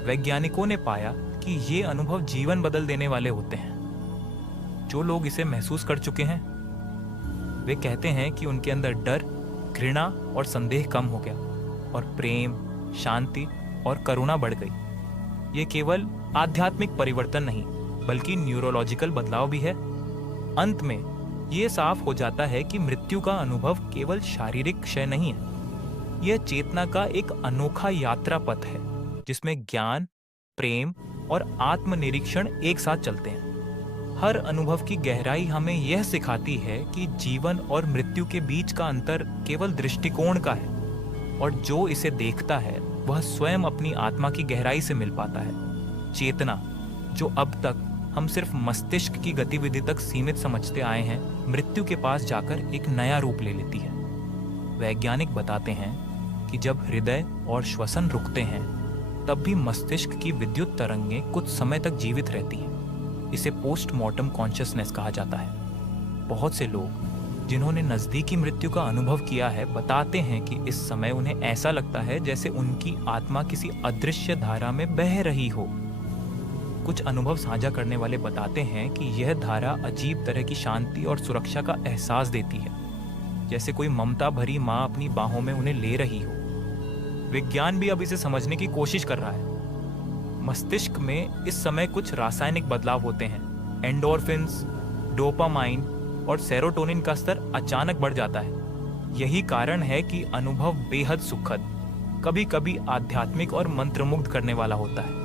वैज्ञानिकों ने पाया कि ये अनुभव जीवन बदल देने वाले होते हैं। जो लोग इसे महसूस कर चुके हैं वे कहते हैं कि उनके अंदर डर, घृणा और संदेह कम हो गया और प्रेम, शांति और करुणा बढ़ गई। ये केवल आध्यात्मिक परिवर्तन नहीं बल्कि न्यूरोलॉजिकल बदलाव भी है। अंत में ये साफ हो जाता है कि मृत्यु का अनुभव केवल शारीरिक क्षय नहीं है, यह चेतना का एक अनोखा यात्रा पथ है जिसमें ज्ञान, प्रेम और आत्मनिरीक्षण एक साथ चलते हैं। हर अनुभव की गहराई हमें यह सिखाती है कि जीवन और मृत्यु के बीच का अंतर केवल दृष्टिकोण का है और जो इसे देखता है वह स्वयं अपनी आत्मा की गहराई से मिल पाता है। चेतना, जो अब तक हम सिर्फ मस्तिष्क की गतिविधि तक सीमित समझते आए हैं, मृत्यु के पास जाकर एक नया रूप ले लेती है। वैज्ञानिक बताते हैं कि जब हृदय और श्वसन रुकते हैं तब भी मस्तिष्क की विद्युत तरंगें कुछ समय तक जीवित रहती हैं। इसे पोस्टमॉर्टम कॉन्शियसनेस कहा जाता है। बहुत से लोग जिन्होंने नज़दीकी मृत्यु का अनुभव किया है बताते हैं कि इस समय उन्हें ऐसा लगता है जैसे उनकी आत्मा किसी अदृश्य धारा में बह रही हो। कुछ अनुभव साझा करने वाले बताते हैं कि यह धारा अजीब तरह की शांति और सुरक्षा का एहसास देती है, जैसे कोई ममता भरी माँ अपनी बाहों में उन्हें ले रही हो। विज्ञान भी अब इसे समझने की कोशिश कर रहा है। मस्तिष्क में इस समय कुछ रासायनिक बदलाव होते हैं। एंडोर्फिन्स, डोपामाइन और सेरोटोनिन का स्तर अचानक बढ़ जाता है। यही कारण है कि अनुभव बेहद सुखद, कभी कभी आध्यात्मिक और मंत्रमुग्ध करने वाला होता है।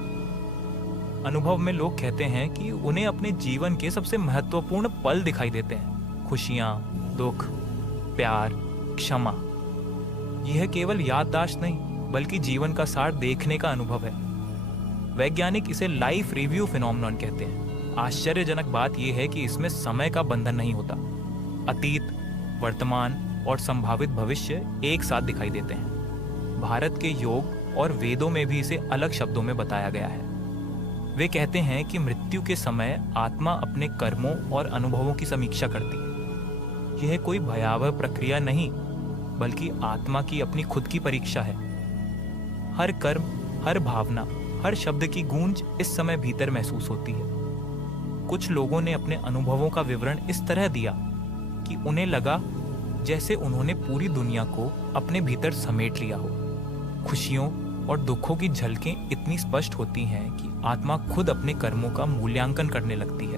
अनुभव में लोग कहते हैं कि उन्हें अपने जीवन के सबसे महत्वपूर्ण पल दिखाई देते हैं। खुशियाँ, दुख, प्यार, क्षमा। यह केवल याददाश्त नहीं बल्कि जीवन का सार देखने का अनुभव है। वैज्ञानिक इसे लाइफ रिव्यू फिनोमेनन कहते हैं। आश्चर्यजनक बात यह है कि इसमें समय का बंधन नहीं होता। अतीत, वर्तमान और संभावित भविष्य एक साथ दिखाई देते हैं। भारत के योग और वेदों में भी इसे अलग शब्दों में बताया गया है। वे कहते हैं कि मृत्यु के समय आत्मा अपने कर्मों और अनुभवों की समीक्षा करती है। यह कोई भयावह प्रक्रिया नहीं बल्कि आत्मा की अपनी खुद की परीक्षा है। हर कर्म, हर भावना, हर शब्द की गूंज इस समय भीतर महसूस होती है। कुछ लोगों ने अपने अनुभवों का विवरण इस तरह दिया कि उन्हें लगा जैसे उन्होंने पूरी दुनिया को अपने भीतर समेट लिया हो। खुशियों और दुखों की झलकें इतनी स्पष्ट होती हैं कि आत्मा खुद अपने कर्मों का मूल्यांकन करने लगती है।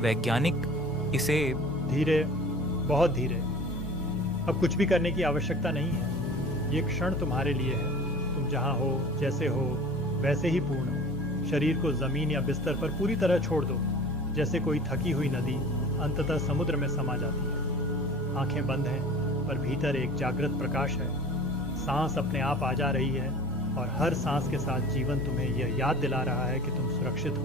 वैज्ञानिक इसे धीरे, बहुत धीरे, अब कुछ भी करने की आवश्यकता नहीं है। ये क्षण तुम्हारे लिए है। तुम जहाँ हो, जैसे हो, वैसे ही पूर्ण हो। शरीर को जमीन या बिस्तर पर पूरी तरह छोड़ दो, जैसे कोई थकी हुई नदी अंततः समुद्र में समा जाती है। आंखें बंद हैं पर भीतर एक जागृत प्रकाश है। सांस अपने आप आ जा रही है और हर सांस के साथ जीवन तुम्हें यह याद दिला रहा है कि तुम सुरक्षित हो,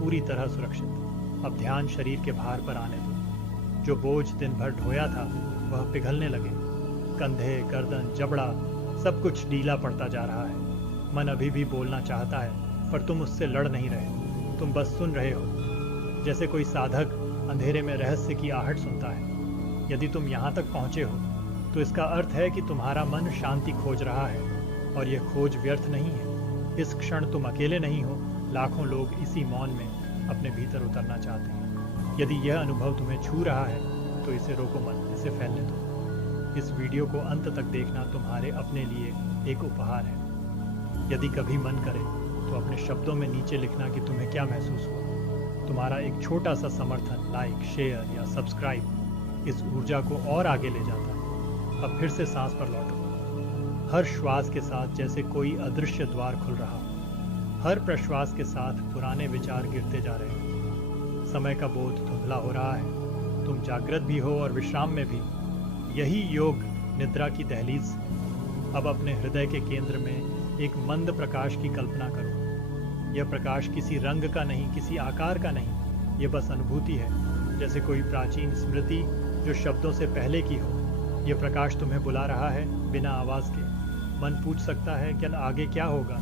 पूरी तरह सुरक्षित। अब ध्यान शरीर के भार पर आने दो। जो बोझ दिन भर ढोया था वह पिघलने लगे। कंधे, गर्दन, जबड़ा, सब कुछ ढीला पड़ता जा रहा है। मन अभी भी बोलना चाहता है पर तुम उससे लड़ नहीं रहे। तुम बस सुन रहे हो, जैसे कोई साधक अंधेरे में रहस्य की आहट सुनता है। यदि तुम यहाँ तक पहुँचे हो तो इसका अर्थ है कि तुम्हारा मन शांति खोज रहा है और यह खोज व्यर्थ नहीं है। इस क्षण तुम अकेले नहीं हो। लाखों लोग इसी मौन में अपने भीतर उतरना चाहते हैं। यदि यह अनुभव तुम्हें छू रहा है तो इसे रोको मत, इसे फैलने दो। इस वीडियो को अंत तक देखना तुम्हारे अपने लिए एक उपहार है। यदि कभी मन करे तो अपने शब्दों में नीचे लिखना कि तुम्हें क्या महसूस हुआ। तुम्हारा एक छोटा सा समर्थन, लाइक, शेयर या सब्सक्राइब इस ऊर्जा को और आगे ले जाता है। अब फिर से सांस पर लौटो। हर श्वास के साथ जैसे कोई अदृश्य द्वार खुल रहा हो। हर प्रश्वास के साथ पुराने विचार गिरते जा रहे हैं। समय का बोध धुंधला हो रहा है। तुम जागृत भी हो और विश्राम में भी। यही योग निद्रा की दहलीज। अब अपने हृदय के केंद्र में एक मंद प्रकाश की कल्पना करो। यह प्रकाश किसी रंग का नहीं, किसी आकार का नहीं, यह बस अनुभूति है, जैसे कोई प्राचीन स्मृति जो शब्दों से पहले की हो। यह प्रकाश तुम्हें बुला रहा है बिना आवाज के। मन पूछ सकता है कि आगे क्या होगा,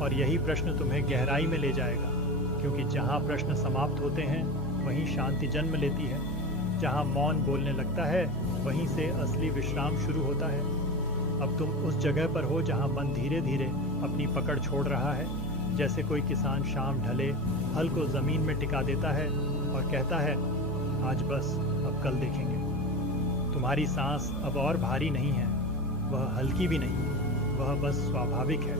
और यही प्रश्न तुम्हें गहराई में ले जाएगा, क्योंकि जहाँ प्रश्न समाप्त होते हैं वहीं शांति जन्म लेती है। जहाँ मौन बोलने लगता है वहीं से असली विश्राम शुरू होता है। अब तुम उस जगह पर हो जहाँ मन धीरे धीरे अपनी पकड़ छोड़ रहा है। जैसे कोई किसान शाम ढले हल को जमीन में टिका देता है और कहता है, आज बस, अब कल देखेंगे। तुम्हारी सांस अब और भारी नहीं है, वह हल्की भी नहीं, वह बस स्वाभाविक है,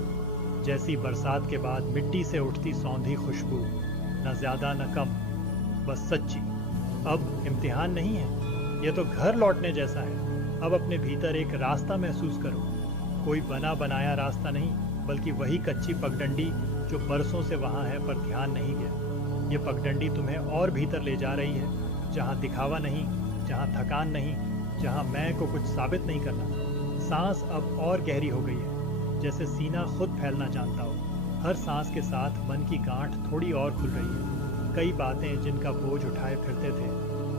जैसी बरसात के बाद मिट्टी से उठती सौंधी खुशबू, न ज्यादा न कम, बस सच्ची। अब इम्तिहान नहीं है, यह तो घर लौटने जैसा है। अब अपने भीतर एक रास्ता महसूस करो, कोई बना बनाया रास्ता नहीं, बल्कि वही कच्ची पगडंडी जो बरसों से वहां है पर ध्यान नहीं गया। ये पगडंडी तुम्हें और भीतर ले जा रही है, जहां दिखावा नहीं, जहां थकान नहीं, जहां मैं को कुछ साबित नहीं करना। सांस अब और गहरी हो गई है, जैसे सीना खुद फैलना जानता हो। हर सांस के साथ मन की गांठ थोड़ी और खुल रही है। कई बातें जिनका बोझ उठाए फिरते थे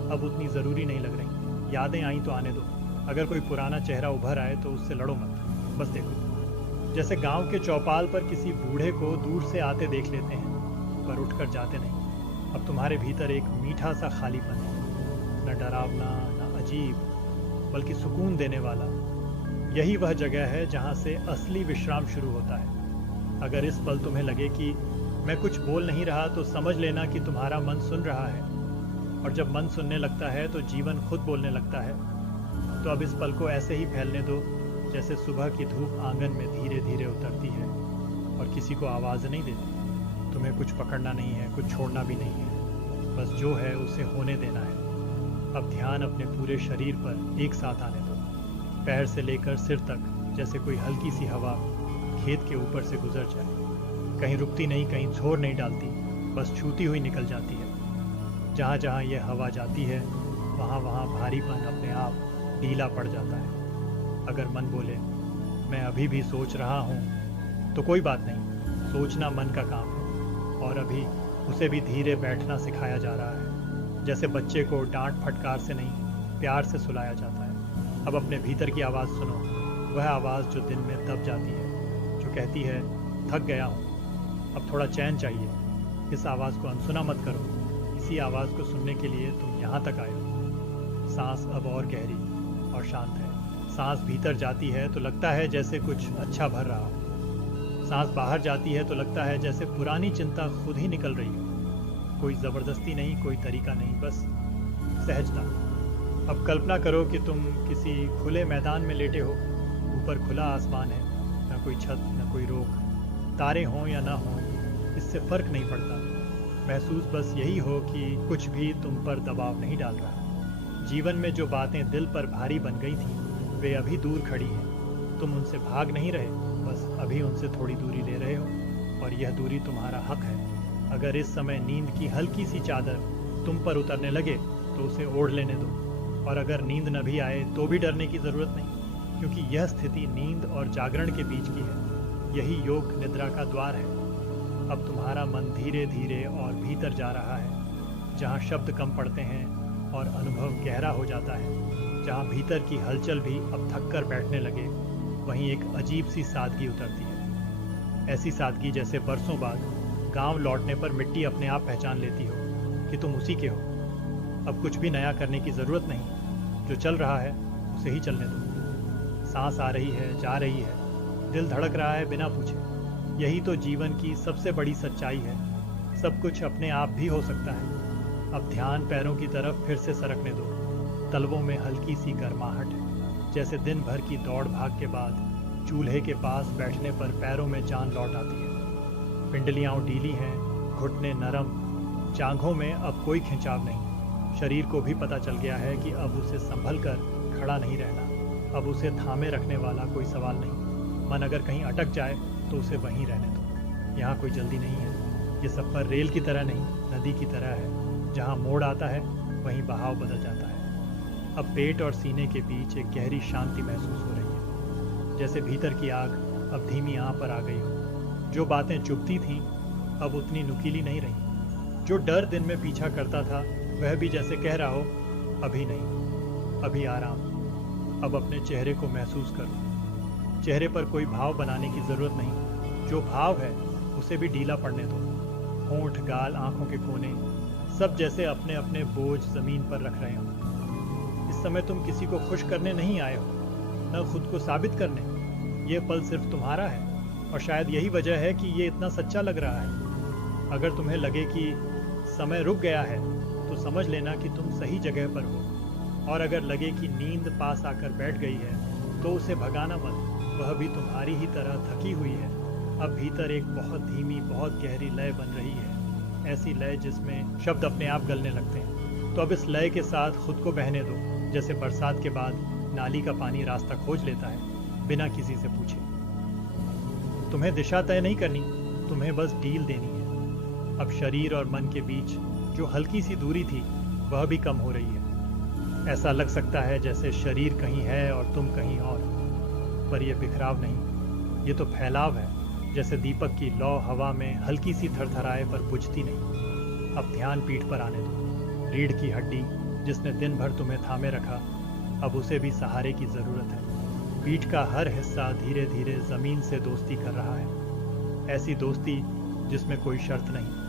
अब उतनी जरूरी नहीं लग रही। यादें आई तो आने दो, अगर कोई पुराना चेहरा उभर आए तो उससे लड़ो मत, बस देखो। जैसे गांव के चौपाल पर किसी बूढ़े को दूर से आते देख लेते हैं पर उठकर जाते नहीं। अब तुम्हारे भीतर एक मीठा सा खालीपन है, न डरावना न अजीब, बल्कि सुकून देने वाला। यही वह जगह है जहां से असली विश्राम शुरू होता है। अगर इस पल तुम्हें लगे कि मैं कुछ बोल नहीं रहा तो समझ लेना कि तुम्हारा मन सुन रहा है, और जब मन सुनने लगता है तो जीवन खुद बोलने लगता है। तो अब इस पल को ऐसे ही फैलने दो जैसे सुबह की धूप आंगन में धीरे धीरे उतरती है और किसी को आवाज़ नहीं देती। तुम्हें कुछ पकड़ना नहीं है, कुछ छोड़ना भी नहीं है, बस जो है उसे होने देना है। अब ध्यान अपने पूरे शरीर पर एक साथ आने दो, पैर से लेकर सिर तक, जैसे कोई हल्की सी हवा खेत के ऊपर से गुजर जाए। कहीं रुकती नहीं, कहीं छोर नहीं डालती, बस छूती हुई निकल जाती है। जहाँ जहाँ यह हवा जाती है वहाँ वहाँ भारीपन अपने आप ढीला पड़ जाता है। अगर मन बोले मैं अभी भी सोच रहा हूँ तो कोई बात नहीं, सोचना मन का काम है, और अभी उसे भी धीरे बैठना सिखाया जा रहा है। जैसे बच्चे को डांट फटकार से नहीं, प्यार से सुलाया जाता है। अब अपने भीतर की आवाज़ सुनो, वह आवाज़ जो दिन में दब जाती है, जो कहती है थक गया हूँ, अब थोड़ा चैन चाहिए। इस आवाज़ को अनसुना मत करो, इसी आवाज़ को सुनने के लिए तुम यहाँ तक आए हो। सांस अब और गहरी और शांत है। सांस भीतर जाती है तो लगता है जैसे कुछ अच्छा भर रहा हो। सांस बाहर जाती है तो लगता है जैसे पुरानी चिंता खुद ही निकल रही हो। कोई ज़बरदस्ती नहीं, कोई तरीका नहीं, बस सहजता। अब कल्पना करो कि तुम किसी खुले मैदान में लेटे हो, ऊपर खुला आसमान है, न कोई छत न कोई रोक, तारे हों या ना हों इससे फ़र्क नहीं पड़ता। महसूस बस यही हो कि कुछ भी तुम पर दबाव नहीं डाल रहा। जीवन में जो बातें दिल पर भारी बन गई थीं वे अभी दूर खड़ी हैं। तुम उनसे भाग नहीं रहे, बस अभी उनसे थोड़ी दूरी ले रहे हो, और यह दूरी तुम्हारा हक है। अगर इस समय नींद की हल्की सी चादर तुम पर उतरने लगे तो उसे ओढ़ लेने दो, और अगर नींद न भी आए तो भी डरने की ज़रूरत नहीं, क्योंकि यह स्थिति नींद और जागरण के बीच की है। यही योग निद्रा का द्वार है। अब तुम्हारा मन धीरे धीरे और भीतर जा रहा है, जहाँ शब्द कम पड़ते हैं और अनुभव गहरा हो जाता है। जहाँ भीतर की हलचल भी अब थक कर बैठने लगे, वहीं एक अजीब सी सादगी उतरती है। ऐसी सादगी जैसे बरसों बाद गांव लौटने पर मिट्टी अपने आप पहचान लेती हो कि तुम उसी के हो। अब कुछ भी नया करने की ज़रूरत नहीं, जो चल रहा है उसे ही चलने दो। सांस आ रही है, जा रही है, दिल धड़क रहा है बिना पूछे। यही तो जीवन की सबसे बड़ी सच्चाई है। सब कुछ अपने आप भी हो सकता है। अब ध्यान पैरों की तरफ फिर से सरकने दो। तलवों में हल्की सी गर्माहट है, जैसे दिन भर की दौड़ भाग के बाद चूल्हे के पास बैठने पर पैरों में जान लौट आती है। पिंडलियाँ ढीली हैं, घुटने नरम, जांघों में अब कोई खिंचाव नहीं। शरीर को भी पता चल गया है कि अब उसे संभल कर खड़ा नहीं रहना, अब उसे थामे रखने वाला कोई सवाल नहीं। मन अगर कहीं अटक जाए तो उसे वहीं रहने दो। यहाँ कोई जल्दी नहीं है। ये सफ़र रेल की तरह नहीं, नदी की तरह है। जहाँ मोड़ आता है वहीं बहाव बदल जाता है। अब पेट और सीने के बीच एक गहरी शांति महसूस हो रही है, जैसे भीतर की आग अब धीमी आह पर आ गई हो। जो बातें चुभती थीं अब उतनी नुकीली नहीं रही। जो डर दिन में पीछा करता था वह भी जैसे कह रहा हो अभी नहीं, अभी आराम। अब अपने चेहरे को महसूस करो। चेहरे पर कोई भाव बनाने की ज़रूरत नहीं। जो भाव है उसे भी ढीला पड़ने दो। होंठ, गाल, आंखों के कोने सब जैसे अपने अपने बोझ ज़मीन पर रख रहे हो। इस समय तुम किसी को खुश करने नहीं आए हो, न खुद को साबित करने। ये पल सिर्फ तुम्हारा है। और शायद यही वजह है कि ये इतना सच्चा लग रहा है। अगर तुम्हें लगे कि समय रुक गया है तो समझ लेना कि तुम सही जगह पर हो, और अगर लगे कि नींद पास आकर बैठ गई है तो उसे भगाना मत, वह भी तुम्हारी ही तरह थकी हुई है। अब भीतर एक बहुत धीमी, बहुत गहरी लय बन रही है, ऐसी लय जिसमें शब्द अपने आप गलने लगते हैं। तो अब इस लय के साथ खुद को बहने दो, जैसे बरसात के बाद नाली का पानी रास्ता खोज लेता है बिना किसी से पूछे। तुम्हें दिशा तय नहीं करनी, तुम्हें बस डील देनी है। अब शरीर और मन के बीच जो हल्की सी दूरी थी वह भी कम हो रही है। ऐसा लग सकता है जैसे शरीर कहीं है और तुम कहीं और, पर यह बिखराव नहीं, ये तो फैलाव है। जैसे दीपक की लौ हवा में हल्की सी थरथराए पर बुझती नहीं। अब ध्यान पीठ पर आने दो। रीढ़ की हड्डी जिसने दिन भर तुम्हें थामे रखा, अब उसे भी सहारे की जरूरत है। पीठ का हर हिस्सा धीरे धीरे जमीन से दोस्ती कर रहा है, ऐसी दोस्ती जिसमें कोई शर्त नहीं।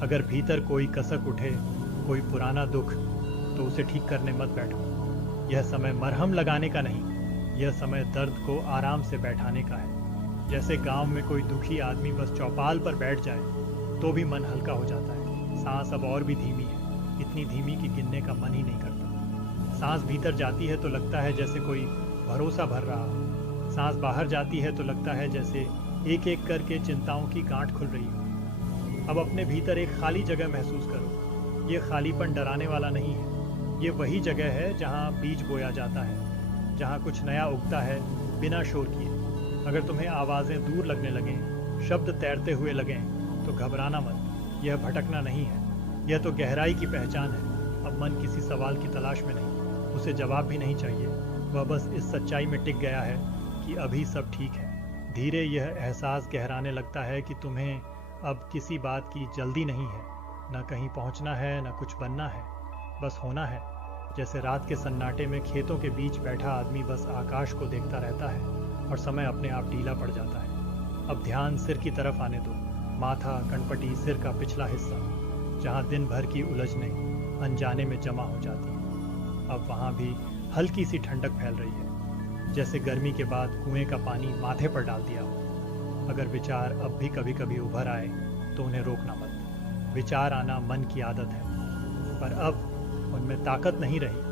अगर भीतर कोई कसक उठे, कोई पुराना दुख, तो उसे ठीक करने मत बैठो। यह समय मरहम लगाने का नहीं, यह समय दर्द को आराम से बैठाने का है। जैसे गांव में कोई दुखी आदमी बस चौपाल पर बैठ जाए तो भी मन हल्का हो जाता है। सांस अब और भी धीमी है, इतनी धीमी कि गिनने का मन ही नहीं करता। सांस भीतर जाती है तो लगता है जैसे कोई भरोसा भर रहा हो, सांस बाहर जाती है तो लगता है जैसे एक एक करके चिंताओं की गांठ खुल रही हो। अब अपने भीतर एक खाली जगह महसूस करो। ये खालीपन डराने वाला नहीं है, ये वही जगह है जहाँ बीज बोया जाता है, जहाँ कुछ नया उगता है बिना शोर किए। अगर तुम्हें आवाज़ें दूर लगने लगें, शब्द तैरते हुए लगें, तो घबराना मत, यह भटकना नहीं है, यह तो गहराई की पहचान है। अब मन किसी सवाल की तलाश में नहीं, उसे जवाब भी नहीं चाहिए, वह बस इस सच्चाई में टिक गया है कि अभी सब ठीक है। धीरे यह एहसास गहराने लगता है कि तुम्हें अब किसी बात की जल्दी नहीं है, न कहीं पहुंचना है, न कुछ बनना है, बस होना है। जैसे रात के सन्नाटे में खेतों के बीच बैठा आदमी बस आकाश को देखता रहता है और समय अपने आप ढीला पड़ जाता है। अब ध्यान सिर की तरफ आने दो। माथा, कनपटी, सिर का पिछला हिस्सा, जहाँ दिन भर की उलझनें अनजाने में जमा हो जाती हैं, अब वहाँ भी हल्की सी ठंडक फैल रही है, जैसे गर्मी के बाद कुएं का पानी माथे पर डाल दिया हो। अगर विचार अब भी कभी कभी उभर आए तो उन्हें रोकना मत। विचार आना मन की आदत है, पर अब उनमें ताकत नहीं रही।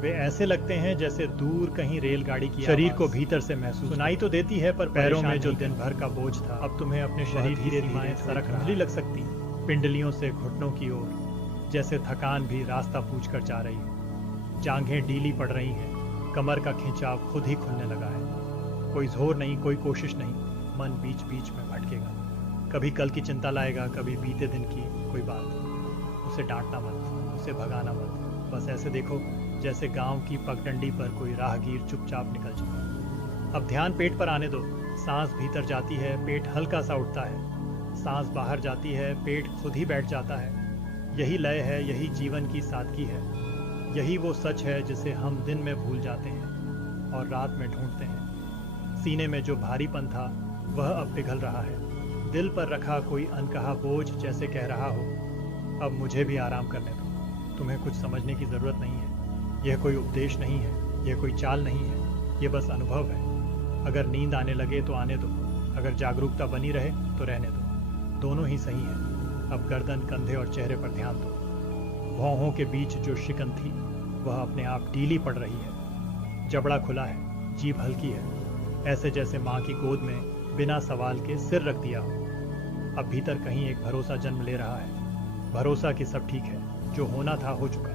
वे ऐसे लगते हैं जैसे दूर कहीं रेलगाड़ी की शरीर को भीतर से महसूस सुनाई तो देती है, पर पैरों में जो दिन भर का बोझ था अब तुम्हें अपने शरीर धीरे धीरे सरक रही लग सकती, पिंडलियों से घुटनों की ओर, जैसे थकान भी रास्ता पूछ कर जा रही है। जांघें ढीली पड़ रही हैं, कमर का खिंचाव खुद ही खुलने लगा है। कोई जोर नहीं, कोई कोशिश नहीं, मन बीच बीच में भटकेगा। कभी कल की चिंता लाएगा, कभी बीते दिन की कोई बात। उसे डांटना मत, उसे भगाना मत, बस ऐसे देखो जैसे गांव की पगडंडी पर कोई राहगीर चुपचाप निकल चुका। अब ध्यान पेट पर आने दो। सांस भीतर जाती है, पेट हल्का सा उठता है, सांस बाहर जाती है, पेट खुद ही बैठ जाता है। यही लय है, यही जीवन की सादगी है, यही वो सच है जिसे हम दिन में भूल जाते हैं और रात में ढूंढते हैं। सीने में जो भारीपन था वह अब पिघल रहा है। दिल पर रखा कोई अनकहा बोझ जैसे कह रहा हो, अब मुझे भी आराम करने दो। तुम्हें कुछ समझने की जरूरत नहीं है, यह कोई उपदेश नहीं है, यह कोई चाल नहीं है, यह बस अनुभव है। अगर नींद आने लगे तो आने दो, अगर जागरूकता बनी रहे तो रहने दो, दोनों ही सही है। अब गर्दन, कंधे और चेहरे पर ध्यान दो। भौहों के बीच जो शिकन थी वह अपने आप ढीली पड़ रही है। जबड़ा खुला है, जीभ हल्की है, ऐसे जैसे माँ की गोद में बिना सवाल के सिर रख दिया हो। अब भीतर कहीं एक भरोसा जन्म ले रहा है, भरोसा कि सब ठीक है, जो होना था हो चुका,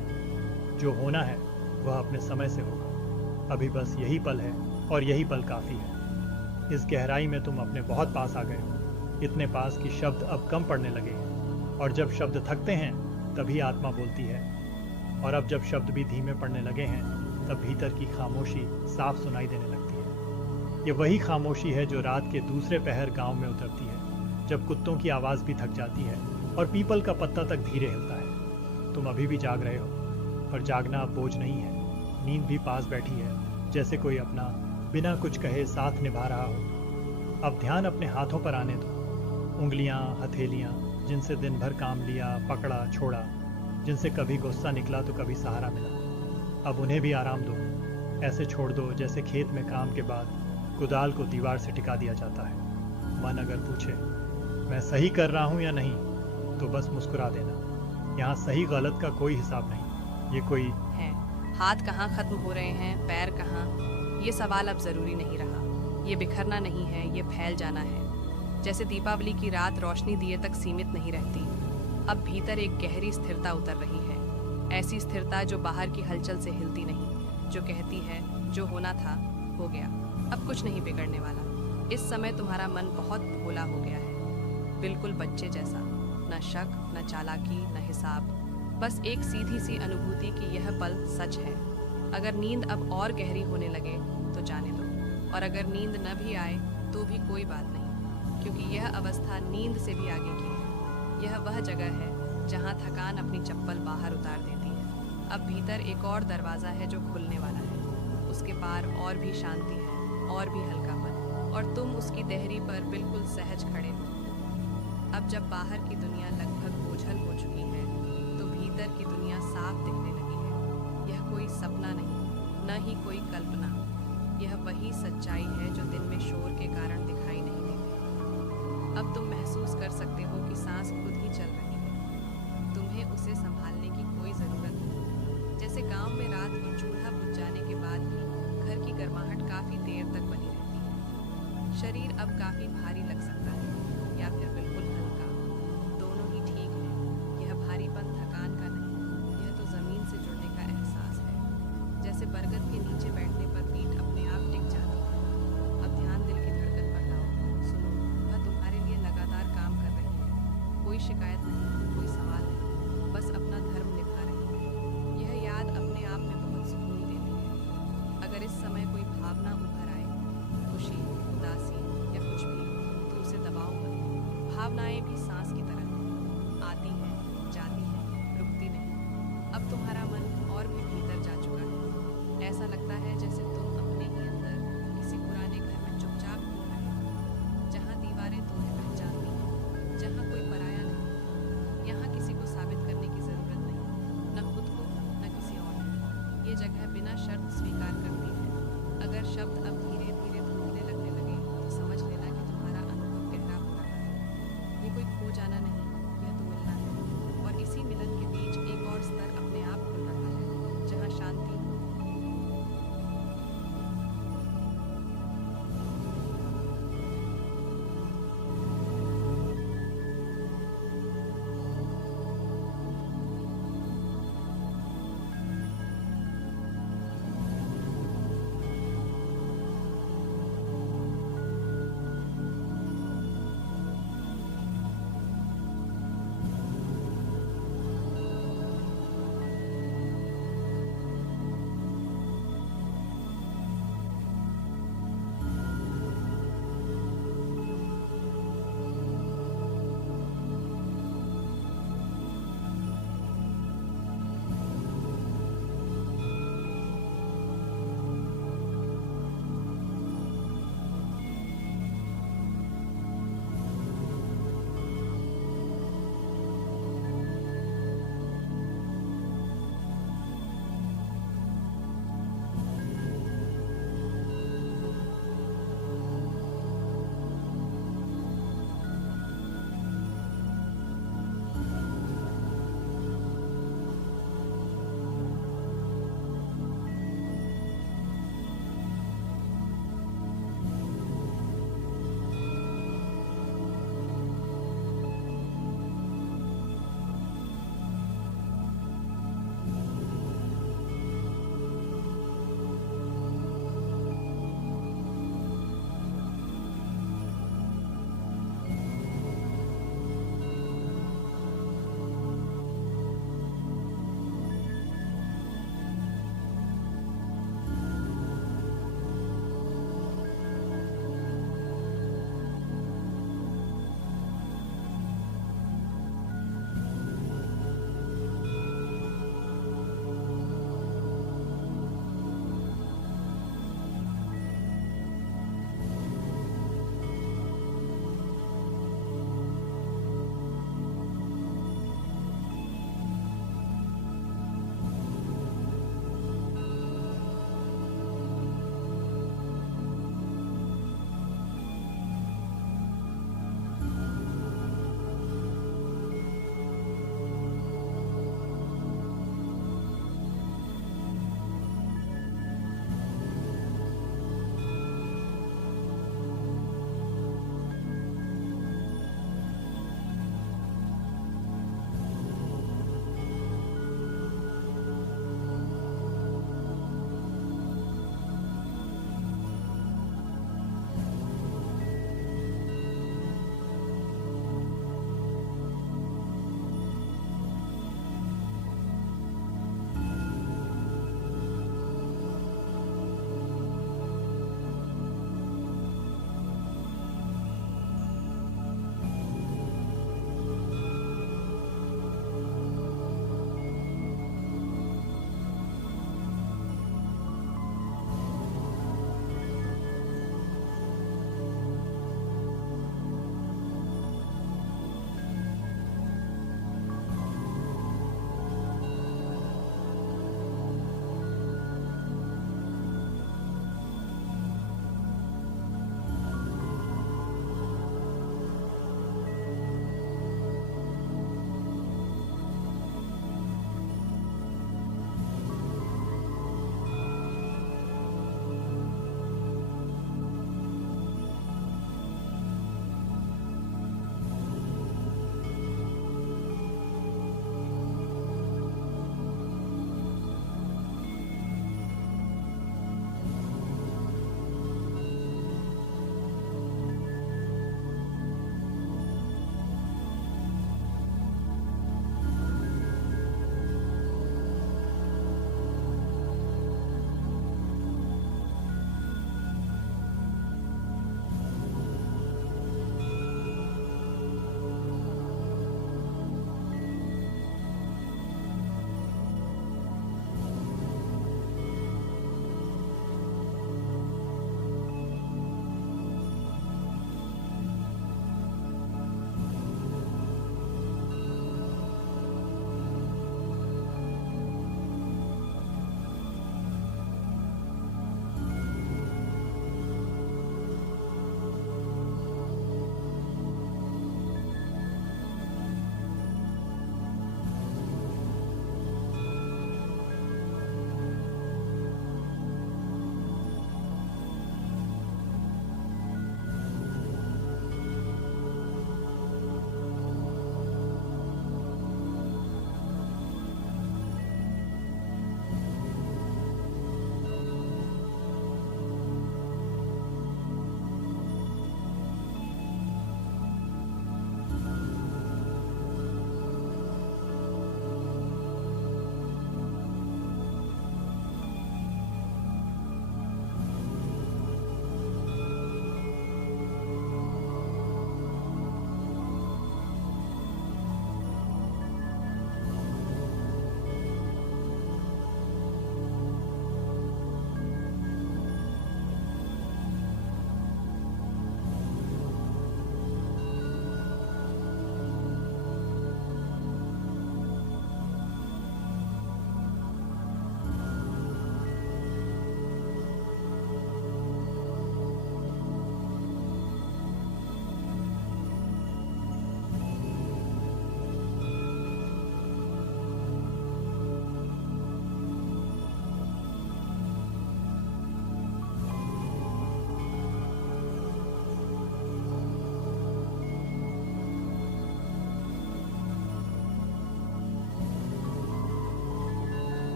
जो होना है वह अपने समय से होगा। अभी बस यही पल है और यही पल काफी है। इस गहराई में तुम अपने बहुत पास आ गए हो, इतने पास कि शब्द अब कम पड़ने लगे हैं। और जब शब्द थकते हैं तभी आत्मा बोलती है, और अब जब शब्द भी धीमे पड़ने लगे हैं तब भीतर की खामोशी साफ सुनाई देने लगती है। ये वही खामोशी है जो रात के दूसरे पहर गांव में उतरती है, जब कुत्तों की आवाज़ भी थक जाती है और पीपल का पत्ता तक धीरे हिलता है। तुम अभी भी जाग रहे हो, पर जागना अब बोझ नहीं है। नींद भी पास बैठी है, जैसे कोई अपना बिना कुछ कहे साथ निभा रहा हो। अब ध्यान अपने हाथों पर आने दो। उंगलियां, हथेलियां, जिनसे दिन भर काम लिया, पकड़ा, छोड़ा, जिनसे कभी गुस्सा निकला तो कभी सहारा मिला, अब उन्हें भी आराम दो। ऐसे छोड़ दो जैसे खेत में काम के बाद कुदाल को दीवार से टिका दिया जाता है। मन अगर पूछे मैं सही कर रहा हूं या नहीं, तो बस मुस्कुरा देना। यहाँ सही गलत का कोई हिसाब नहीं। ये कोई है हाथ कहाँ खत्म हो रहे हैं, पैर कहाँ, ये सवाल अब ज़रूरी नहीं रहा। ये बिखरना नहीं है, ये फैल जाना है। जैसे दीपावली की रात रोशनी दिए तक सीमित नहीं रहती, अब भीतर एक गहरी स्थिरता उतर रही है। ऐसी स्थिरता जो बाहर की हलचल से हिलती नहीं, जो कहती है जो होना था हो गया, अब कुछ नहीं बिगड़ने वाला। इस समय तुम्हारा मन बहुत भोला हो गया है, बिल्कुल बच्चे जैसा, न शक, न चालाकी, न हिसाब, बस एक सीधी सी अनुभूति कि यह पल सच है। अगर नींद अब और गहरी होने लगे तो जाने दो, और अगर नींद न भी आए तो भी कोई बात नहीं, क्योंकि यह अवस्था नींद से भी आगे की है। यह वह जगह है जहाँ थकान अपनी चप्पल बाहर उतार देती है। अब भीतर एक और दरवाज़ा है जो खुलने वाला है, उसके पार और भी शांति है, और भी हल्कापन, और तुम उसकी देहरी पर बिल्कुल सहज खड़े हो। अब जब बाहर की दुनिया लगभग बोझल हो चुकी है, तो भीतर की दुनिया साफ दिखने लगी है। यह कोई सपना नहीं, न ही कोई कल्पना, यह वही सच्चाई है जो दिन में शोर के कारण दिखाई नहीं देती। अब तुम महसूस कर सकते हो कि सांस खुद ही चल रही है, तुम्हें उसे संभालने की कोई ज़रूरत नहीं। जैसे गांव में रात को चूल्हा बुझ जाने के बाद भी घर की गर्माहट काफ़ी देर तक बनी रहती है। शरीर अब काफ़ी भारी लग सकता है, या फिर बिल्कुल हल्का, दोनों ही ठीक है। यह भारीपन थकान का नहीं, यह तो ज़मीन से जुड़ने का एहसास है। जैसे बरगद के नीचे बैठने पर पीठ अपने आप टिक जाती है। अब ध्यान दिल की धड़कन पर लाओ, सुनो, वह तुम्हारे लिए लगातार काम कर रही है। कोई शिकायत नहीं, कोई सवाल नहीं, बस अपना धर्म निभा रही है। यह याद अपने आप में बहुत सुकून देती है। अगर इस समय कोई भावना उभर आए, खुशी, उदासी या कुछ भी, तो उसे दबाओ मत। भावनाएं भी सांस की तरह हैं, आती हैं, जाती हैं, रुकती नहीं। अब तुम्हारा मन और भी भीतर जा चुका है। ऐसा लगता है जैसे तुम अपने ही अंदर किसी पुराने घर में चुपचाप घूम रहे हो, जहाँ दीवारें तुम्हें पहचानती हैं, जहाँ कोई पराया नहीं। यहाँ किसी को साबित करने की ज़रूरत नहीं, न खुद को न किसी और को। ये जगह बिना शर्त स्वीकार करती है। अगर शब्द अब धीरे धीरे धुंधले लगने लगे, तो समझ लेना कि तुम्हारा अनुभव गहरा हो रहा है। ये कोई खो जाना नहीं,